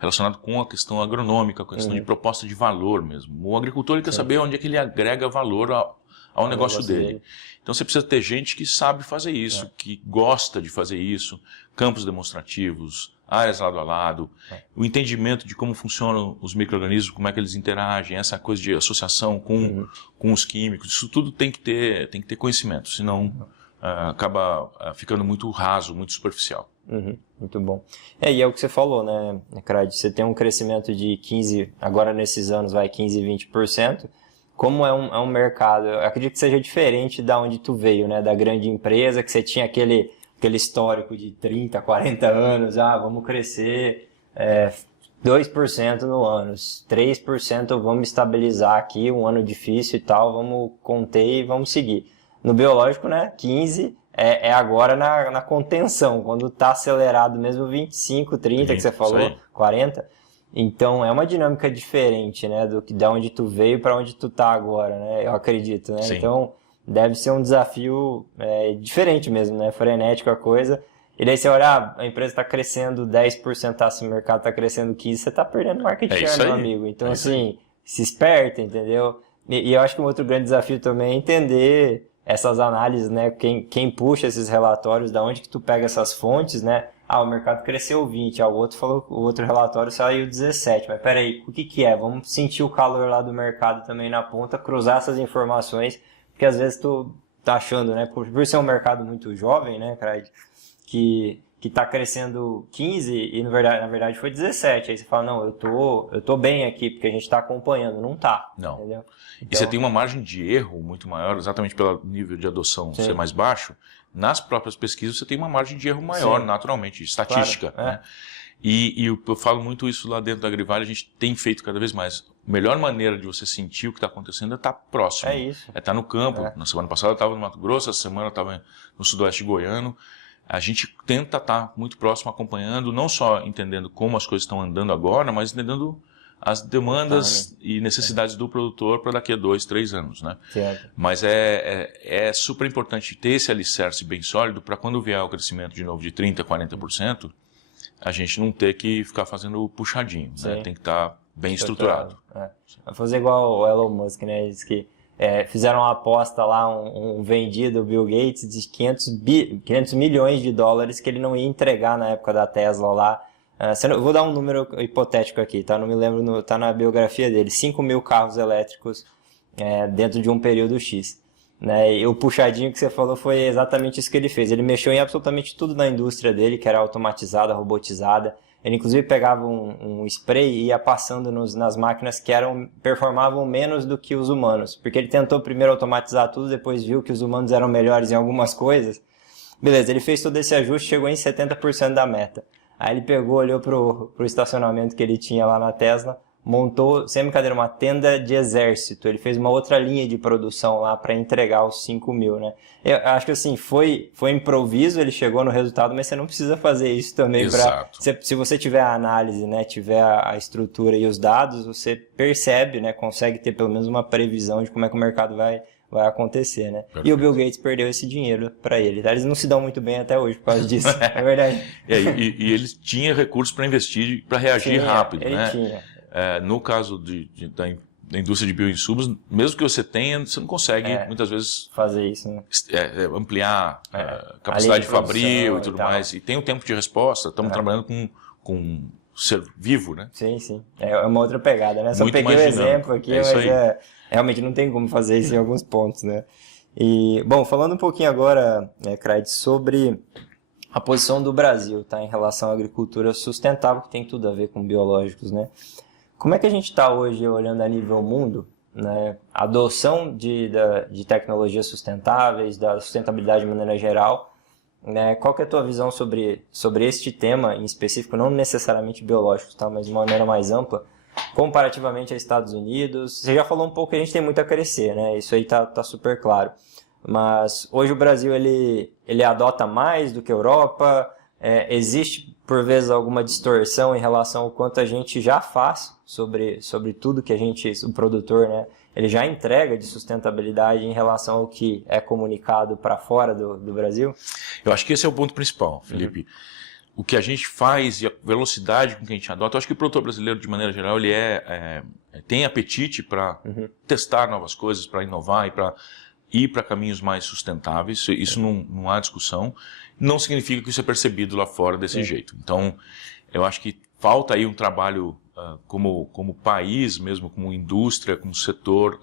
relacionado com a questão agronômica, com a questão de proposta de valor mesmo. O agricultor ele quer saber onde é que ele agrega valor ao negócio dele. Então você precisa ter gente que sabe fazer isso, que gosta de fazer isso, campos demonstrativos, áreas lado a lado, o entendimento de como funcionam os micro-organismos, como é que eles interagem, essa coisa de associação com os químicos, isso tudo tem que ter conhecimento, senão acaba ficando muito raso, muito superficial. Muito bom. E é o que você falou, né, Craig? Você tem um crescimento de 15%, agora nesses anos vai 15%, 20%. Como é um mercado, eu acredito que seja diferente da onde tu veio, né? Da grande empresa, que você tinha aquele histórico de 30, 40 anos, vamos crescer 2% no ano, 3% vamos estabilizar aqui, um ano difícil e tal, vamos conter e vamos seguir. No biológico, né, 15 é agora na contenção, quando está acelerado mesmo 25, 30 que você falou, 40. Então é uma dinâmica diferente, né, da onde tu veio para onde tu tá agora, né, eu acredito, né? Sim. Então deve ser um desafio diferente mesmo, né, frenético a coisa. E daí você olha, a empresa está crescendo 10%, se o mercado está crescendo 15%, você está perdendo market share, meu amigo. Então assim, se esperta, entendeu? E eu acho que um outro grande desafio também é entender essas análises, né, quem puxa esses relatórios, da onde que tu pega essas fontes, né? O mercado cresceu 20%, o outro relatório saiu 17%, mas peraí, o que é? Vamos sentir o calor lá do mercado também na ponta, cruzar essas informações, porque às vezes tu tá achando, né, por ser um mercado muito jovem, né, Craig, que tá crescendo 15% e na verdade foi 17%, aí você fala, não, eu tô bem aqui, porque a gente tá acompanhando, não tá. Não. Entendeu? Então, e você tem uma margem de erro muito maior, exatamente pelo nível de adoção ser mais baixo. Nas próprias pesquisas você tem uma margem de erro maior, naturalmente, estatística. Claro, né? E eu falo muito isso lá dentro da Agrivale, a gente tem feito cada vez mais. A melhor maneira de você sentir o que está acontecendo é estar próximo. É isso. É estar no campo. Na semana passada eu estava no Mato Grosso, essa semana eu estava no sudoeste goiano. A gente tenta estar muito próximo, acompanhando, não só entendendo como as coisas estão andando agora, mas entendendo as demandas e necessidades do produtor para daqui a 2, 3 anos, né? Certo. Mas é super importante ter esse alicerce bem sólido para quando vier o crescimento de novo de 30%, 40%, a gente não ter que ficar fazendo puxadinho, né? Tem que estar bem estruturado. Vai fazer igual o Elon Musk, né? Diz que fizeram uma aposta lá, um vendido, o Bill Gates, de 500 milhões de dólares que ele não ia entregar na época da Tesla lá. Eu vou dar um número hipotético aqui, tá? Não me lembro, tá na biografia dele. 5 mil carros elétricos dentro de um período X. Né? E o puxadinho que você falou foi exatamente isso que ele fez. Ele mexeu em absolutamente tudo na indústria dele, que era automatizada, robotizada. Ele inclusive pegava um spray e ia passando nas máquinas que performavam menos do que os humanos. Porque ele tentou primeiro automatizar tudo, depois viu que os humanos eram melhores em algumas coisas. Beleza, ele fez todo esse ajuste, chegou em 70% da meta. Aí ele pegou, olhou pro estacionamento que ele tinha lá na Tesla, montou, sem brincadeira, uma tenda de exército. Ele fez uma outra linha de produção lá para entregar os 5 mil, né? Eu acho que assim, foi improviso, ele chegou no resultado, mas você não precisa fazer isso também. Se você tiver a análise, né, tiver a estrutura e os dados, você percebe, né, consegue ter pelo menos uma previsão de como é que o mercado vai acontecer, né? Perfeito. E o Bill Gates perdeu esse dinheiro para ele. Tá? Eles não se dão muito bem até hoje por causa disso, é verdade. E ele tinha recursos para investir, para reagir rápido, ele né? Tinha. No caso da indústria de bioinsumos, mesmo que você tenha, você não consegue, muitas vezes, fazer isso, né? ampliar capacidade de fabril e tudo mais. E tem um tempo de resposta. Estamos trabalhando com ser vivo, né? Sim, sim. É uma outra pegada, né? Só Muito peguei o mais dinâmico. exemplo aqui, Isso mas aí. realmente não tem como fazer isso em alguns pontos, né? E, bom, falando um pouquinho agora, Craig, sobre a posição do Brasil, tá, em relação à agricultura sustentável, que tem tudo a ver com biológicos, né? Como é que a gente está hoje olhando a nível mundo, né? A adoção de tecnologias sustentáveis, da sustentabilidade de maneira geral, né? Qual que é a tua visão sobre este tema em específico, não necessariamente biológicos, tá? Mas de uma maneira mais ampla, comparativamente aos Estados Unidos? Você já falou um pouco que a gente tem muito a crescer, né? Isso aí tá super claro. Mas hoje o Brasil ele adota mais do que a Europa. Existe por vezes alguma distorção em relação ao quanto a gente já faz sobre tudo que o produtor, né, ele já entrega de sustentabilidade em relação ao que é comunicado para fora do Brasil? Eu acho que esse é o ponto principal, Felipe. O que a gente faz e a velocidade com que a gente adota, eu acho que o produtor brasileiro, de maneira geral, ele tem apetite para testar novas coisas, para inovar e para ir para caminhos mais sustentáveis. Isso não há discussão. Não significa que isso é percebido lá fora desse jeito. Então, eu acho que falta aí um trabalho como país mesmo, como indústria, como setor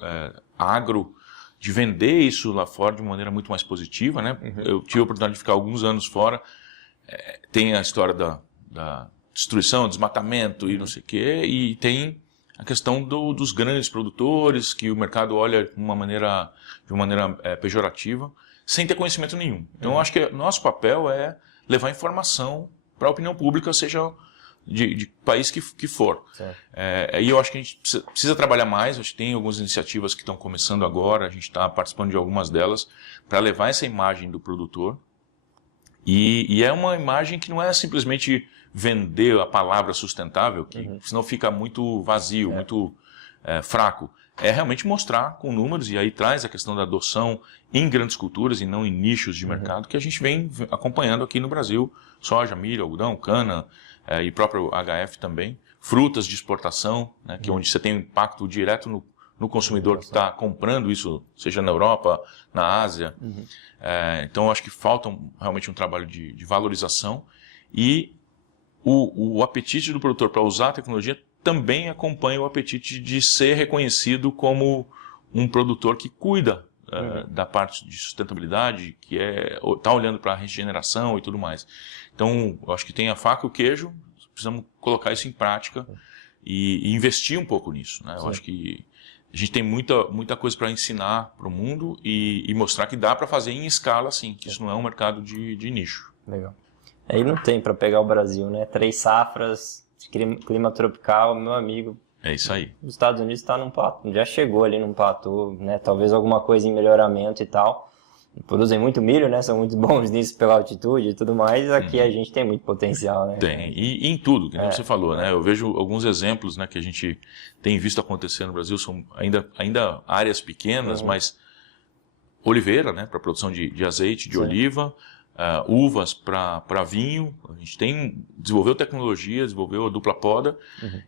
agro, de vender isso lá fora de uma maneira muito mais positiva, né? Eu tive a oportunidade de ficar alguns anos fora. Tem a história da destruição, desmatamento e não sei o quê, e tem a questão dos grandes produtores, que o mercado olha de uma maneira pejorativa, sem ter conhecimento nenhum. Então, eu acho que nosso papel é levar informação para a opinião pública, seja de país que for. E eu acho que a gente precisa trabalhar mais. Acho que tem algumas iniciativas que estão começando agora, a gente está participando de algumas delas, para levar essa imagem do produtor. E é uma imagem que não é simplesmente vender a palavra sustentável, que senão fica muito vazio, muito fraco. É realmente mostrar com números, e aí traz a questão da adoção em grandes culturas e não em nichos de mercado, que a gente vem acompanhando aqui no Brasil: soja, milho, algodão, cana, e próprio HF também, frutas de exportação, né, que é onde você tem um impacto direto no consumidor que está comprando isso, seja na Europa, na Ásia. Então, acho que falta realmente um trabalho de valorização, e o apetite do produtor para usar a tecnologia também acompanha o apetite de ser reconhecido como um produtor que cuida da parte de sustentabilidade, que está olhando para a regeneração e tudo mais. Então, eu acho que tem a faca e o queijo, precisamos colocar isso em prática e investir um pouco nisso, né? Eu acho que a gente tem muita coisa para ensinar para o mundo e mostrar que dá para fazer em escala, sim, que isso não é um mercado de nicho. Legal. Aí não tem para pegar o Brasil, né? 3 safras, clima tropical, meu amigo. É isso aí. Os Estados Unidos está num platô, já chegou ali num platô, né? Talvez alguma coisa em melhoramento e tal. Produzem muito milho, né? São muito bons nisso pela altitude e tudo mais. Aqui a gente tem muito potencial, né? Tem. E em tudo, que nem você falou, né? Eu vejo alguns exemplos, né, que a gente tem visto acontecer no Brasil, são ainda áreas pequenas, mas oliveira, né, para produção de azeite, de oliva, uvas para vinho. A gente desenvolveu tecnologia, desenvolveu a dupla poda.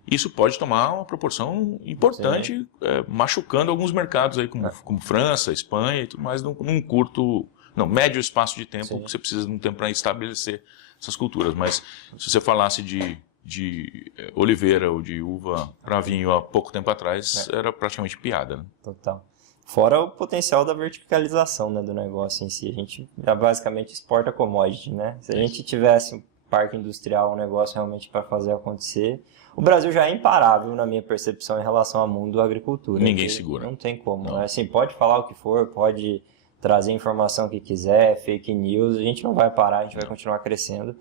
Isso pode tomar uma proporção importante, machucando alguns mercados aí, como França, Espanha e tudo mais, num médio espaço de tempo, que você precisa de um tempo para estabelecer essas culturas. Mas se você falasse de oliveira ou de uva para vinho há pouco tempo atrás, era praticamente piada, né? Total. Fora o potencial da verticalização, né, do negócio em si. A gente já basicamente exporta commodity, né? Se a gente tivesse um parque industrial, um negócio realmente para fazer acontecer, o Brasil já é imparável, na minha percepção, em relação ao mundo da agricultura. Ninguém segura. Não tem como. Não. Assim, pode falar o que for, pode trazer a informação que quiser, fake news, a gente não vai parar, a gente vai continuar crescendo.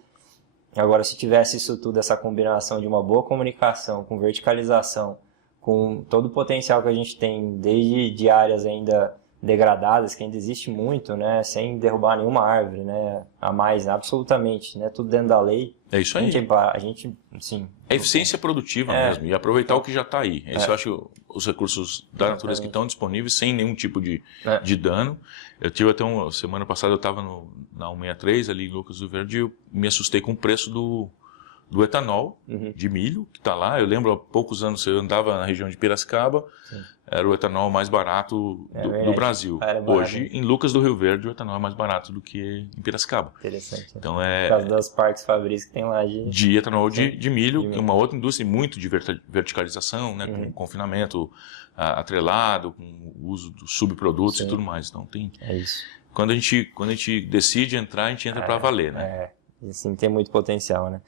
Agora, se tivesse isso tudo, essa combinação de uma boa comunicação com verticalização, com todo o potencial que a gente tem, desde de áreas ainda degradadas, que ainda existe muito, né, sem derrubar nenhuma árvore, né, a mais, absolutamente, né, tudo dentro da lei. É isso aí. A gente sim. É eficiência produtiva mesmo, e aproveitar o que já está aí. Isso eu acho, os recursos da natureza que estão disponíveis, sem nenhum tipo de dano. Eu tive até semana passada eu estava na 163, ali em Lucas do Verde, e eu me assustei com o preço do etanol de milho, que está lá. Eu lembro, há poucos anos, eu andava na região de Piracicaba, era o etanol mais barato do Brasil. Hoje, em Lucas do Rio Verde, o etanol é mais barato do que em Piracicaba. Interessante. Então, por causa dos parques fabris que tem lá de etanol de milho, que é uma outra indústria muito de verticalização, né, com confinamento atrelado, com o uso dos subprodutos e tudo mais. Então, tem... É isso. Quando a gente decide entrar, a gente entra para valer, né? Assim, tem muito potencial, né?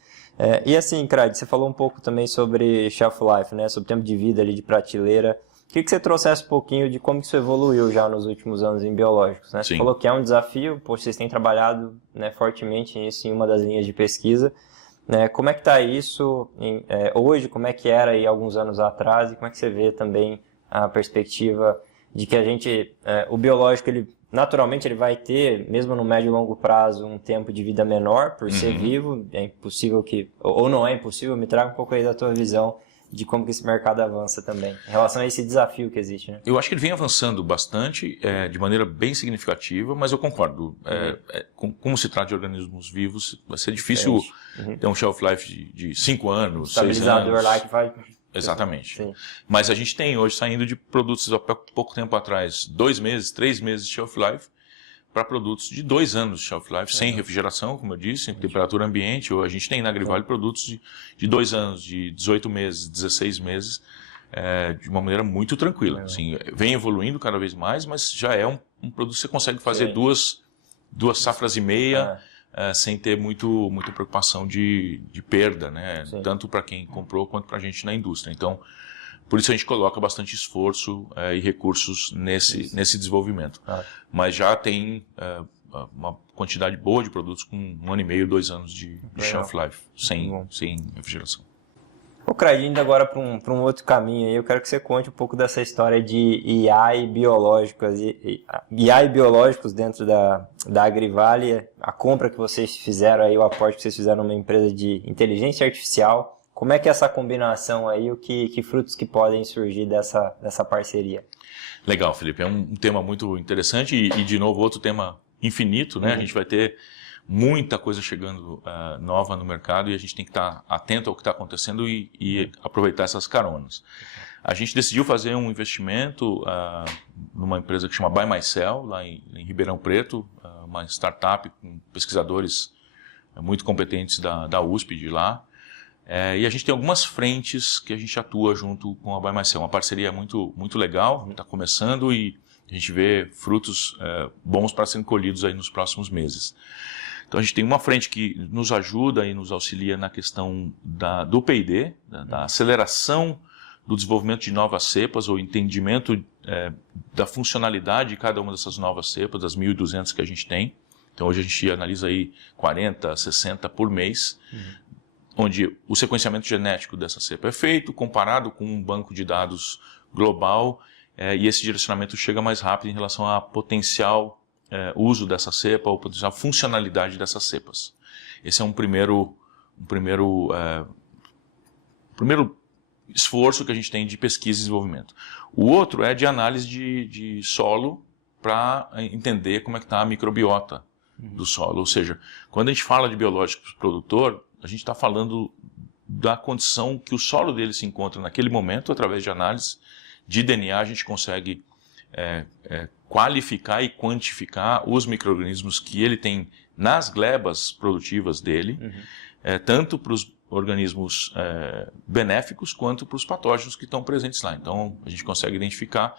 E assim, Craig, você falou um pouco também sobre shelf life, né? Sobre tempo de vida ali de prateleira. Queria que você trouxesse um pouquinho de como que isso evoluiu já nos últimos anos em biológicos, né? Você falou que é um desafio, vocês têm trabalhado, né, fortemente nisso em uma das linhas de pesquisa. Né? Como é que está isso hoje, como é que era aí alguns anos atrás e como é que você vê também a perspectiva de que o biológico, naturalmente ele vai ter, mesmo no médio e longo prazo, um tempo de vida menor por ser vivo. É impossível ou não é impossível, me traga um pouco aí da tua visão de como que esse mercado avança também, em relação a esse desafio que existe, né? Eu acho que ele vem avançando bastante, de maneira bem significativa, mas eu concordo. Como se trata de organismos vivos, vai ser difícil ter um shelf life de 5 anos, 6 anos. Estabilizador lá que vai... Exatamente. Sim. Mas a gente tem hoje saindo de produtos há pouco tempo atrás, 2 meses, 3 meses de shelf life, para produtos de 2 anos de shelf life, sem refrigeração, como eu disse, em temperatura ambiente. Ou a gente tem na Agrivale produtos de 2 anos, de 18 meses, 16 meses, de uma maneira muito tranquila. Assim, vem evoluindo cada vez mais, mas já é um produto que você consegue fazer duas safras e meia, sem ter muita preocupação de perda, né? Tanto para quem comprou quanto para a gente na indústria. Então, por isso a gente coloca bastante esforço e recursos nesse desenvolvimento. Mas já tem uma quantidade boa de produtos com 1 ano e meio, 2 anos de shelf life, sem refrigeração. Ô, Craig, indo agora para um outro caminho aí, eu quero que você conte um pouco dessa história de IA e biológicos dentro da Agrivale, a compra que vocês fizeram aí, o aporte que vocês fizeram numa empresa de inteligência artificial. Como é que é essa combinação aí, que frutos que podem surgir dessa parceria? Legal, Felipe, é um tema muito interessante e de novo, outro tema infinito, né? A gente vai ter muita coisa chegando nova no mercado e a gente tem que estar atento ao que está acontecendo e aproveitar essas caronas. A gente decidiu fazer um investimento numa empresa que chama By Mycel, lá em Ribeirão Preto, uma startup com pesquisadores muito competentes da USP de lá. E a gente tem algumas frentes que a gente atua junto com a By Mycel, uma parceria muito, muito legal, está começando e a gente vê frutos bons para serem colhidos aí nos próximos meses. Então a gente tem uma frente que nos ajuda e nos auxilia na questão do P&D, da aceleração do desenvolvimento de novas cepas, ou entendimento da funcionalidade de cada uma dessas novas cepas, das 1.200 que a gente tem. Então hoje a gente analisa aí 40, 60 por mês, onde o sequenciamento genético dessa cepa é feito, comparado com um banco de dados global, e esse direcionamento chega mais rápido em relação a potencial uso dessa cepa ou potencial funcionalidade dessas cepas. Esse é um primeiro esforço que a gente tem de pesquisa e desenvolvimento. O outro é de análise de solo para entender como é que está a microbiota do solo. Ou seja, quando a gente fala de biológicos produtor, a gente está falando da condição que o solo dele se encontra naquele momento. Através de análise de DNA a gente consegue qualificar e quantificar os micro-organismos que ele tem nas glebas produtivas dele, tanto para os organismos benéficos quanto para os patógenos que estão presentes lá. Então a gente consegue identificar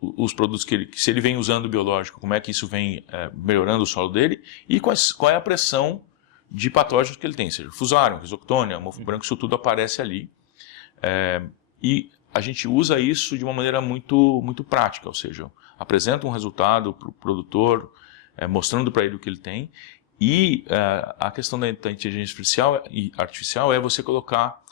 os produtos se ele vem usando biológico, como é que isso vem melhorando o solo dele e qual é a pressão de patógenos que ele tem, seja Fusarium, Rhizoctonia, mofo branco, isso tudo aparece ali. E a gente usa isso de uma maneira muito, muito prática, ou seja, apresenta um resultado para o produtor, mostrando para ele o que ele tem, e a questão da inteligência artificial é você colocar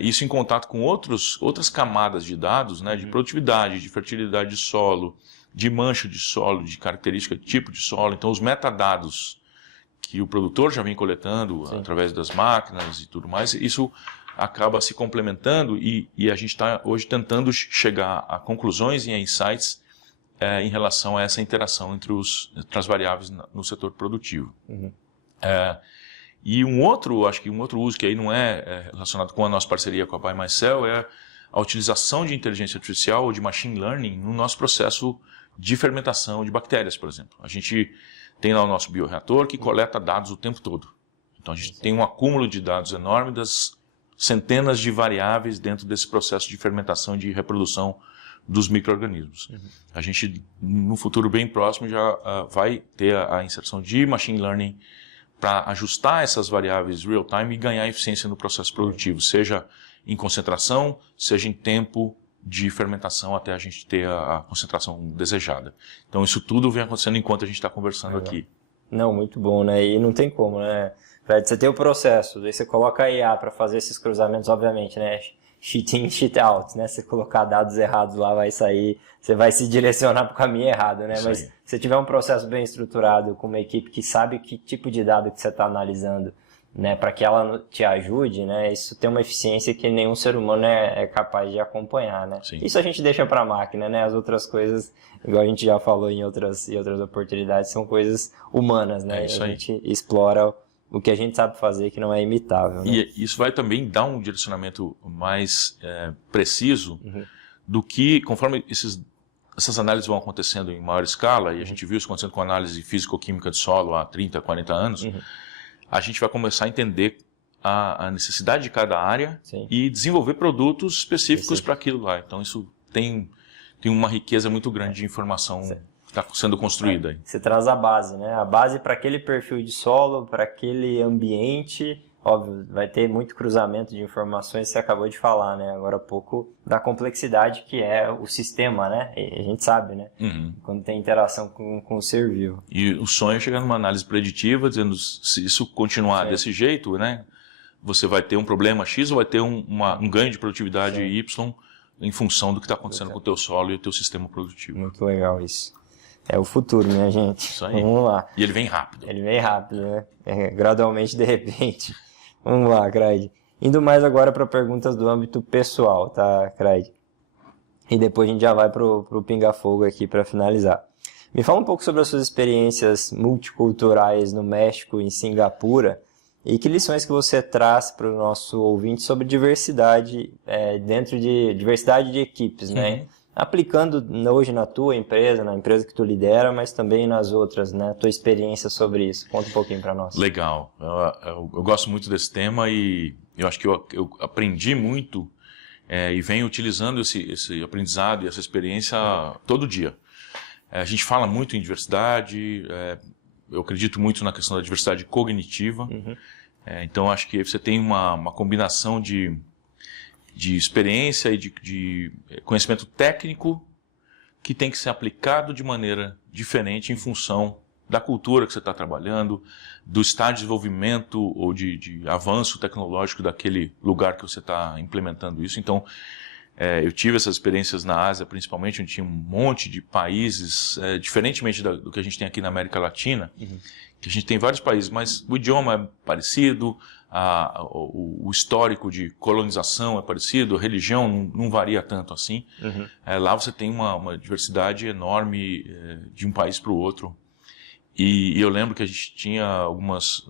isso em contato com outras camadas de dados, né, de produtividade, de fertilidade de solo, de mancha de solo, de característica de tipo de solo. Então os metadados que o produtor já vem coletando através das máquinas e tudo mais, isso acaba se complementando e a gente está hoje tentando chegar a conclusões e a insights em relação a essa interação entre as variáveis no setor produtivo. E acho que um outro uso que aí não é relacionado com a nossa parceria com a BioMyCell é a utilização de inteligência artificial ou de machine learning no nosso processo de fermentação de bactérias, por exemplo. A gente tem lá o nosso bioreator que coleta dados o tempo todo. Então a gente tem um acúmulo de dados enorme das centenas de variáveis dentro desse processo de fermentação e de reprodução dos micro-organismos. A gente, no futuro bem próximo, já vai ter a inserção de machine learning para ajustar essas variáveis real-time e ganhar eficiência no processo produtivo, seja em concentração, seja em tempo de fermentação até a gente ter a concentração desejada. Então isso tudo vem acontecendo enquanto a gente está conversando aqui. Não, muito bom, né? E não tem como, né? Fred, você tem o processo, aí você coloca a IA para fazer esses cruzamentos, obviamente, né? Cheat in, cheat out, né? Se colocar dados errados lá, vai sair, você vai se direcionar para o caminho errado, né? Mas se você tiver um processo bem estruturado, com uma equipe que sabe que tipo de dado que você está analisando, né? Para que ela te ajude, né? Isso tem uma eficiência que nenhum ser humano é capaz de acompanhar, né? Sim. Isso a gente deixa para a máquina, né? As outras coisas, igual a gente já falou em outras oportunidades, são coisas humanas, né? Isso aí. A gente explora o que a gente sabe fazer, que não é imitável. Né? E isso vai também dar um direcionamento mais preciso do que, conforme essas análises vão acontecendo em maior escala, e a gente viu isso acontecendo com a análise físico-química de solo há 30, 40 anos, a gente vai começar a entender a necessidade de cada área e desenvolver produtos específicos para aquilo lá. Então isso tem uma riqueza muito grande de informação que está sendo construída aí. Você traz a base, né? A base para aquele perfil de solo, para aquele ambiente. Óbvio, vai ter muito cruzamento de informações, você acabou de falar, né? Agora há pouco, da complexidade que é o sistema, né? E a gente sabe, né? Quando tem interação com o ser vivo. E o sonho é chegar numa análise preditiva, dizendo se isso continuar desse jeito, né? Você vai ter um problema X ou vai ter um ganho de produtividade Y em função do que está acontecendo com o teu solo e o teu sistema produtivo. Muito legal isso. É o futuro, minha gente. Isso aí. Vamos lá. E ele vem rápido. Ele vem rápido, né? Gradualmente, de repente. Vamos lá, Craig. Indo mais agora para perguntas do âmbito pessoal, tá, Craig? E depois a gente já vai pro pinga-fogo aqui para finalizar. Me fala um pouco sobre as suas experiências multiculturais no México e em Singapura e que lições que você traz para o nosso ouvinte sobre diversidade dentro de diversidade de equipes, né? Aplicando hoje na tua empresa, na empresa que tu lidera, mas também nas outras, né? Tua experiência sobre isso. Conta um pouquinho para nós. Legal. Eu gosto muito desse tema e eu acho que eu aprendi muito e venho utilizando esse aprendizado e essa experiência todo dia. A gente fala muito em diversidade, eu acredito muito na questão da diversidade cognitiva. Então acho que você tem uma combinação de experiência e de conhecimento técnico que tem que ser aplicado de maneira diferente em função da cultura que você está trabalhando, do estágio de desenvolvimento ou de avanço tecnológico daquele lugar que você está implementando isso. Então, eu tive essas experiências na Ásia, principalmente, onde tinha um monte de países, diferentemente do que a gente tem aqui na América Latina, que a gente tem vários países, mas o idioma é parecido, o histórico de colonização é parecido, a religião não varia tanto assim. Lá você tem uma diversidade enorme de um país para o outro. E eu lembro que a gente tinha algumas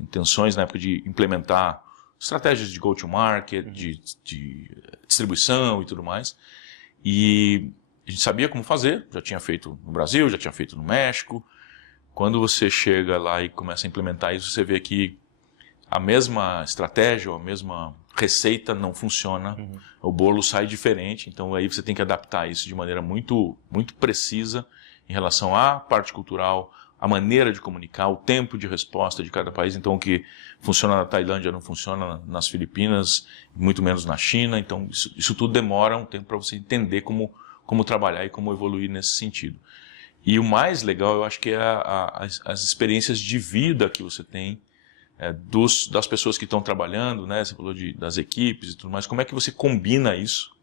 intenções na época de implementar estratégias de go-to-market, de distribuição e tudo mais. E a gente sabia como fazer, já tinha feito no Brasil, já tinha feito no México. Quando você chega lá e começa a implementar isso, você vê que a mesma estratégia, ou a mesma receita não funciona, o bolo sai diferente, então aí você tem que adaptar isso de maneira muito, muito precisa em relação à parte cultural, a maneira de comunicar, o tempo de resposta de cada país. Então o que funciona na Tailândia não funciona nas Filipinas, muito menos na China, então isso tudo demora um tempo para você entender como trabalhar e como evoluir nesse sentido. E o mais legal, eu acho que é as experiências de vida que você tem das pessoas que estão trabalhando, né? Você falou das equipes e tudo mais. Como é que você combina isso?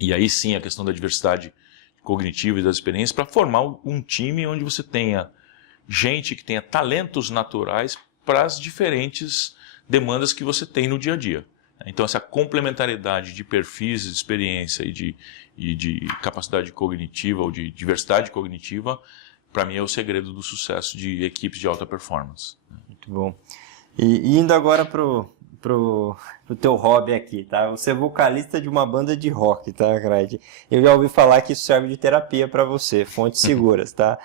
E aí sim a questão da diversidade cognitiva e das experiências para formar um time onde você tenha gente que tenha talentos naturais para as diferentes demandas que você tem no dia a dia. Então essa complementariedade de perfis, de experiência e de capacidade cognitiva ou de diversidade cognitiva, para mim é o segredo do sucesso de equipes de alta performance. Muito bom. E indo agora pro teu hobby aqui, tá? Você é vocalista de uma banda de rock, tá, Craig? Eu já ouvi falar que isso serve de terapia para você, fontes seguras, tá?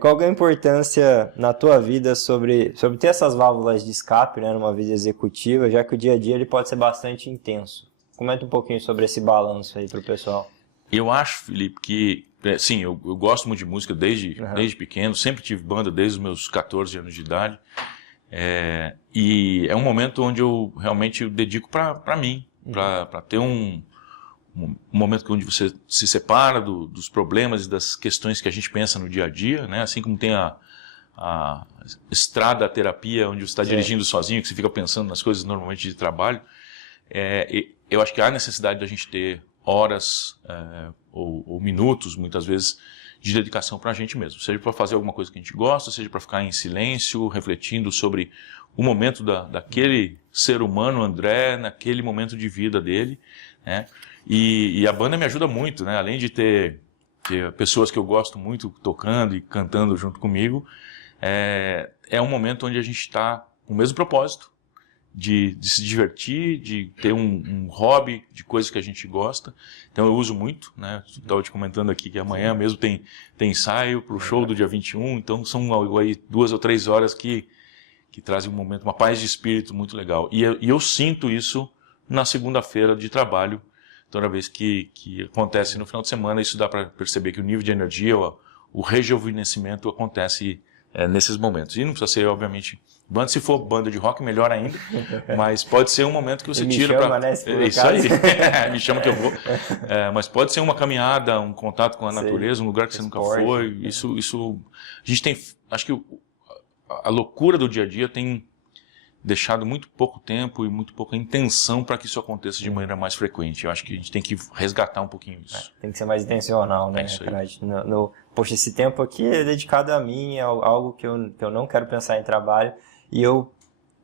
Qual que é a importância na tua vida sobre ter essas válvulas de escape, né, numa vida executiva, já que o dia a dia ele pode ser bastante intenso? Comenta um pouquinho sobre esse balanço aí pro pessoal. Eu acho, Felipe, que sim, eu gosto muito de música desde pequeno, sempre tive banda desde os meus 14 anos de idade. E é um momento onde eu realmente dedico para mim, para ter um momento onde você se separa dos problemas e das questões que a gente pensa no dia a dia, né? Assim como tem a estrada, a terapia, onde você está dirigindo sozinho, que você fica pensando nas coisas normalmente de trabalho. Eu acho que há necessidade da gente ter horas ou minutos, muitas vezes, de dedicação para a gente mesmo. Seja para fazer alguma coisa que a gente gosta, seja para ficar em silêncio, refletindo sobre o momento daquele ser humano, André, naquele momento de vida dele, né? E a banda me ajuda muito, né? Além de ter pessoas que eu gosto muito tocando e cantando junto comigo, é um momento onde a gente está com o mesmo propósito, de se divertir, de ter um hobby de coisas que a gente gosta. Então eu uso muito, né? Estava te comentando aqui que amanhã mesmo tem ensaio para o show do dia 21, então são aí 2 ou 3 horas que trazem um momento, uma paz de espírito muito legal. E eu sinto isso na segunda-feira de trabalho, toda vez que acontece no final de semana. Isso dá para perceber que o nível de energia, o rejuvenescimento acontece nesses momentos. E não precisa ser, obviamente, banda. Se for banda de rock, melhor ainda. Mas pode ser um momento que você tira para... Né, isso aí. Me chama que eu vou. Mas pode ser uma caminhada, um contato com a natureza, um lugar que você nunca foi. Isso... A gente tem... Acho que a loucura do dia a dia tem deixado muito pouco tempo e muito pouca intenção para que isso aconteça de maneira mais frequente. Eu acho que a gente tem que resgatar um pouquinho isso. Tem que ser mais intencional, né? Poxa, esse tempo aqui é dedicado a mim, algo que eu não quero pensar em trabalho. E eu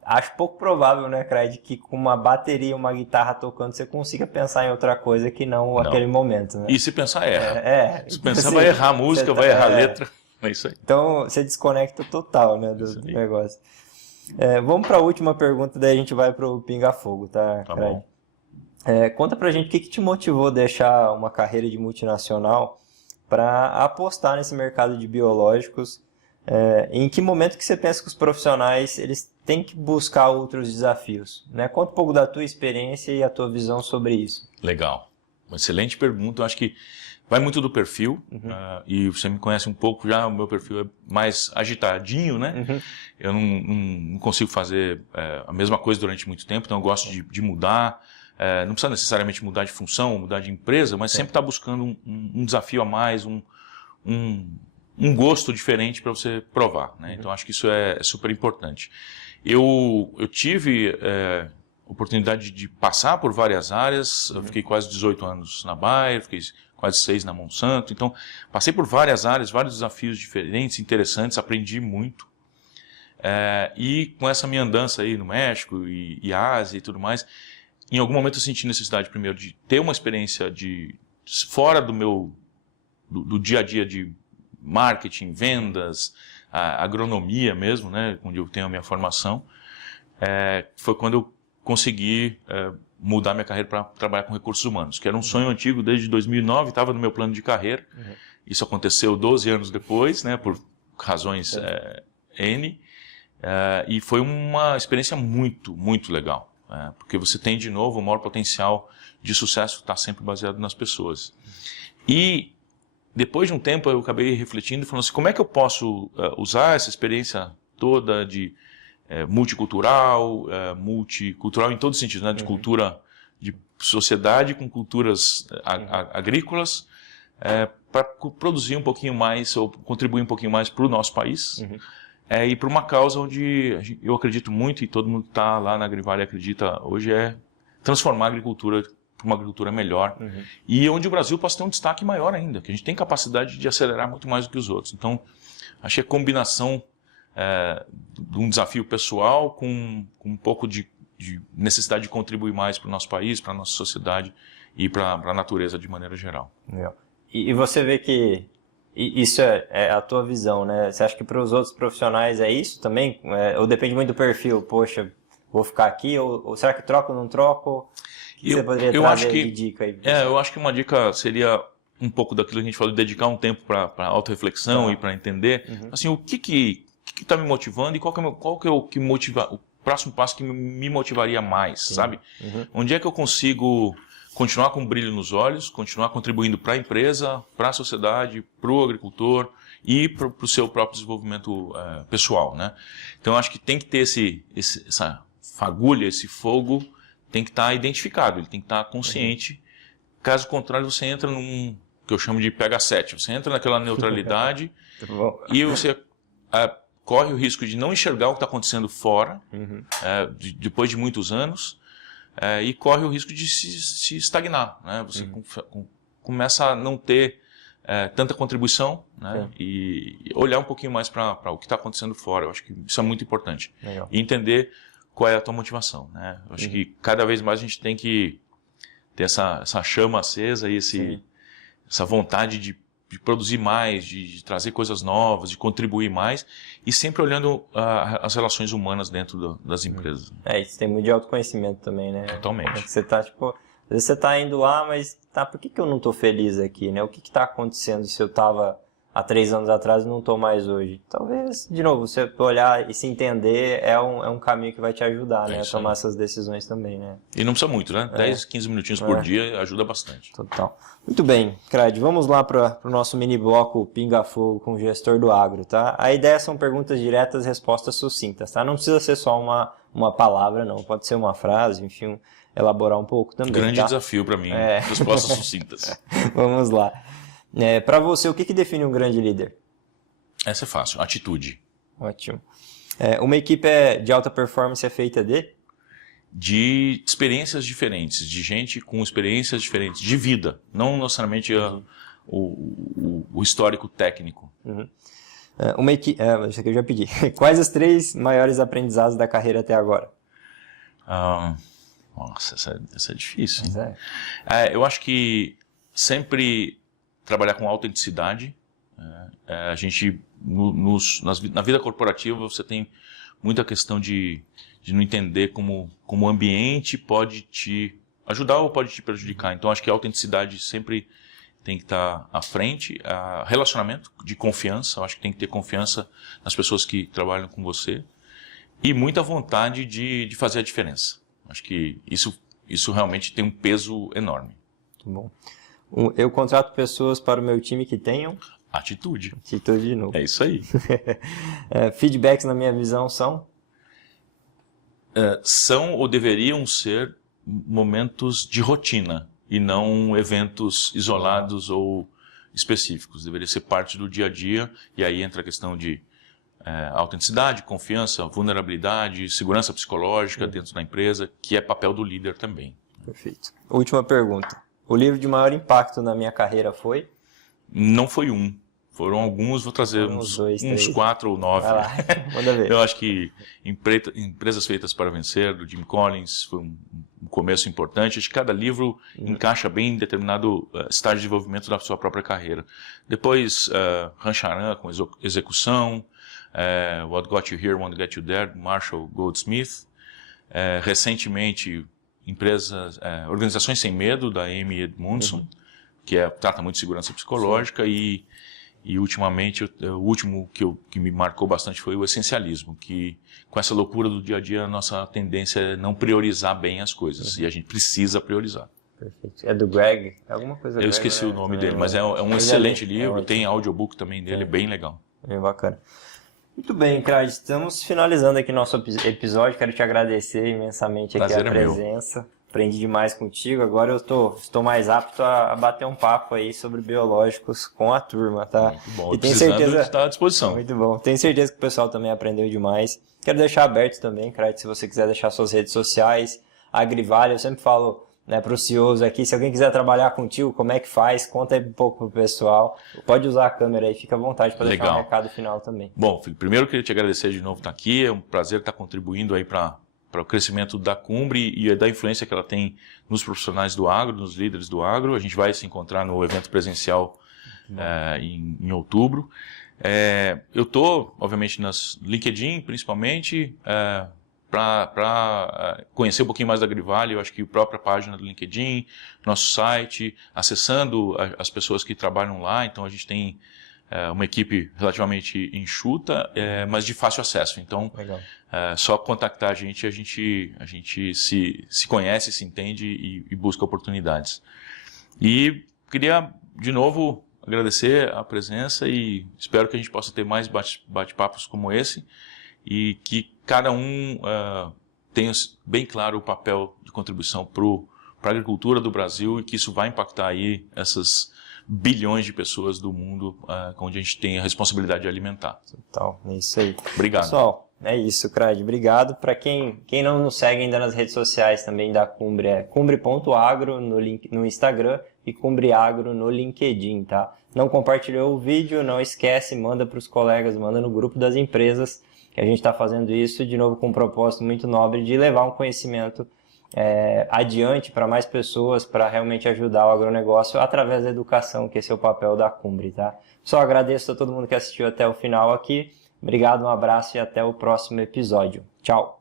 acho pouco provável, né, Craig, que com uma bateria, uma guitarra tocando, você consiga pensar em outra coisa que não aquele momento, né? E se pensar, erra. Se pensar, assim, vai errar a música, vai errar a letra. É isso aí. Então, você desconecta total, né, do negócio. Vamos para a última pergunta, daí a gente vai para o Pinga Fogo, tá, Craig? Bom. Conta pra gente o que te motivou a deixar uma carreira de multinacional para apostar nesse mercado de biológicos. Em que momento que você pensa que os profissionais eles têm que buscar outros desafios, né? Conta um pouco da tua experiência e a tua visão sobre isso. Legal. Uma excelente pergunta. Eu acho que vai muito do perfil, e você me conhece um pouco já, o meu perfil é mais agitadinho, né? Eu não consigo fazer a mesma coisa durante muito tempo, então eu gosto de mudar. Não precisa necessariamente mudar de função, mudar de empresa, mas sempre estar buscando um desafio a mais, um gosto diferente para você provar, né? Então acho que isso é super importante. Eu tive oportunidade de passar por várias áreas. Eu fiquei quase 18 anos na Bayer, fiquei quase 6 na Monsanto. Então passei por várias áreas, vários desafios diferentes, interessantes, aprendi muito. E com essa minha andança aí no México e Ásia e tudo mais, em algum momento eu senti necessidade primeiro de ter uma experiência fora do dia a dia de marketing, vendas, agronomia mesmo, né, onde eu tenho a minha formação. Foi quando eu consegui mudar minha carreira para trabalhar com recursos humanos, que era um sonho antigo desde 2009, estava no meu plano de carreira. Isso aconteceu 12 anos depois, né, por razões N, e foi uma experiência muito, muito legal, porque você tem, de novo, o maior potencial de sucesso está sempre baseado nas pessoas. E depois de um tempo eu acabei refletindo e falando assim, como é que eu posso usar essa experiência toda de multicultural em todo sentido, né? De cultura de sociedade com culturas agrícolas, para produzir um pouquinho mais ou contribuir um pouquinho mais para o nosso país, e para uma causa onde eu acredito muito, e todo mundo que está lá na Agrivale acredita hoje, é transformar a agricultura para uma agricultura melhor, e onde o Brasil possa ter um destaque maior ainda, que a gente tem capacidade de acelerar muito mais do que os outros. Então, achei a combinação de um desafio pessoal com um pouco de necessidade de contribuir mais para o nosso país, para a nossa sociedade e para a natureza de maneira geral. E você vê que E isso é a tua visão, né? Você acha que para os outros profissionais é isso também? Ou depende muito do perfil? Poxa, vou ficar aqui? Ou será que troco ou não troco? O que você poderia trazer de dica aí? Eu acho que uma dica seria um pouco daquilo que a gente falou, de dedicar um tempo para autorreflexão e para entender, assim, o que está me motivando e qual que é o que motiva, o próximo passo que me motivaria mais, sabe? Onde é que eu consigo continuar com um brilho nos olhos, continuar contribuindo para a empresa, para a sociedade, para o agricultor e para o seu próprio desenvolvimento pessoal, né? Então, eu acho que tem que ter essa fagulha, esse fogo, tem que estar identificado, ele tem que estar consciente. Caso contrário, você entra num que eu chamo de pega-7. Você entra naquela neutralidade e você corre o risco de não enxergar o que está acontecendo fora, depois de muitos anos, e corre o risco de se estagnar, né? Você começa a não ter tanta contribuição, né? E olhar um pouquinho mais para o que está acontecendo fora. Eu acho que isso é muito importante. Legal. E entender qual é a tua motivação, né? Eu acho que cada vez mais a gente tem que ter essa chama acesa e essa vontade de produzir mais, de trazer coisas novas, de contribuir mais, e sempre olhando as relações humanas dentro das empresas. Isso tem muito de autoconhecimento também, né? Totalmente. Você tá, tipo, às vezes você tá indo lá, mas por que eu não tô feliz aqui, né? O que tá acontecendo se eu tava há 3 anos atrás e não tô mais hoje? Talvez, de novo, você olhar e se entender é um caminho que vai te ajudar, né? A tomar essas decisões também, né? E não precisa muito, né? 10, 15 minutinhos por dia ajuda bastante. Total. Muito bem, Crad, vamos lá para o nosso mini bloco Pinga Fogo com o gestor do agro, tá? A ideia são perguntas diretas, respostas sucintas, tá? Não precisa ser só uma palavra, não. Pode ser uma frase, enfim, elaborar um pouco também, Grande tá? desafio para mim, respostas sucintas. Vamos lá. Para você, o que define um grande líder? Essa é fácil, atitude. Ótimo. Uma equipe de alta performance é feita de experiências diferentes, de gente com experiências diferentes, de vida, não necessariamente o histórico técnico. Uma equipe, isso aqui eu já pedi. Quais os 3 maiores aprendizados da carreira até agora? Nossa, essa é difícil. Eu acho que sempre trabalhar com autenticidade. A gente, na vida corporativa, você tem muita questão de não entender como o ambiente pode te ajudar ou pode te prejudicar. Então, acho que a autenticidade sempre tem que estar à frente. Relacionamento de confiança, acho que tem que ter confiança nas pessoas que trabalham com você. E muita vontade de fazer a diferença. Acho que isso realmente tem um peso enorme. Muito bom. Eu contrato pessoas para o meu time que tenham... Atitude. Atitude de novo. É isso aí. Feedbacks, na minha visão, são? São ou deveriam ser momentos de rotina e não eventos isolados ou específicos. Deveria ser parte do dia a dia, e aí entra a questão de autenticidade, confiança, vulnerabilidade, segurança psicológica dentro da empresa, que é papel do líder também. Perfeito. Última pergunta. O livro de maior impacto na minha carreira foi? Não foi um. Foram alguns, vou trazer uns 4 ou 9. Vai lá, manda ver. Eu acho que Empresas Feitas para Vencer, do Jim Collins, foi um começo importante. Acho que cada livro encaixa bem em determinado estágio de desenvolvimento da sua própria carreira. Depois, Rancharan, com execução, What Got You Here Won't Get You There, Marshall Goldsmith. Recentemente, Organizações Sem Medo, da Amy Edmondson, que trata muito de segurança psicológica. E ultimamente, o último que me marcou bastante foi o essencialismo, que com essa loucura do dia a dia, a nossa tendência é não priorizar bem as coisas, e a gente precisa priorizar. Perfeito. É do Greg? Alguma coisa. Eu esqueci o nome dele, mas é um excelente livro, tem audiobook também dele, bem legal. Bem bacana. Muito bem, Crad, estamos finalizando aqui nosso episódio, quero te agradecer imensamente aqui a presença. Aprendi demais contigo, agora eu estou mais apto a bater um papo aí sobre biológicos com a turma, tá? Muito bom, e tenho certeza está à disposição. Muito bom, tenho certeza que o pessoal também aprendeu demais. Quero deixar aberto também, Crad, se você quiser deixar suas redes sociais, Agrivale, eu sempre falo, né, para os CEOs aqui, se alguém quiser trabalhar contigo, como é que faz? Conta aí um pouco pro pessoal. Pode usar a câmera aí, fica à vontade para deixar um recado final também. Bom, Felipe, primeiro eu queria te agradecer de novo por estar aqui, é um prazer estar contribuindo aí para o crescimento da Cumbre e da influência que ela tem nos profissionais do agro, nos líderes do agro. A gente vai se encontrar no evento presencial em outubro. Eu estou, obviamente, nas LinkedIn, principalmente, para conhecer um pouquinho mais da Agrivale. Eu acho que a própria página do LinkedIn, nosso site, acessando as pessoas que trabalham lá. Então, a gente tem uma equipe relativamente enxuta, mas de fácil acesso. Então, só contactar a gente se conhece, se entende e busca oportunidades. E queria, de novo, agradecer a presença e espero que a gente possa ter mais bate-papos como esse e que cada um tenha bem claro o papel de contribuição para a agricultura do Brasil e que isso vai impactar aí essas bilhões de pessoas do mundo onde a gente tem a responsabilidade de alimentar. Então, é isso aí. Obrigado. Pessoal, é isso, Crad. Obrigado. Para quem não nos segue ainda nas redes sociais também da Cumbre, é cumbre.agro no Instagram e Cumbreagro no LinkedIn, tá? Não compartilhou o vídeo, não esquece, manda para os colegas, manda no grupo das empresas, que a gente está fazendo isso, de novo, com um propósito muito nobre de levar um conhecimento adiante para mais pessoas, para realmente ajudar o agronegócio através da educação, que esse é o papel da Cumbre, tá? Só agradeço a todo mundo que assistiu até o final aqui. Obrigado, um abraço e até o próximo episódio. Tchau!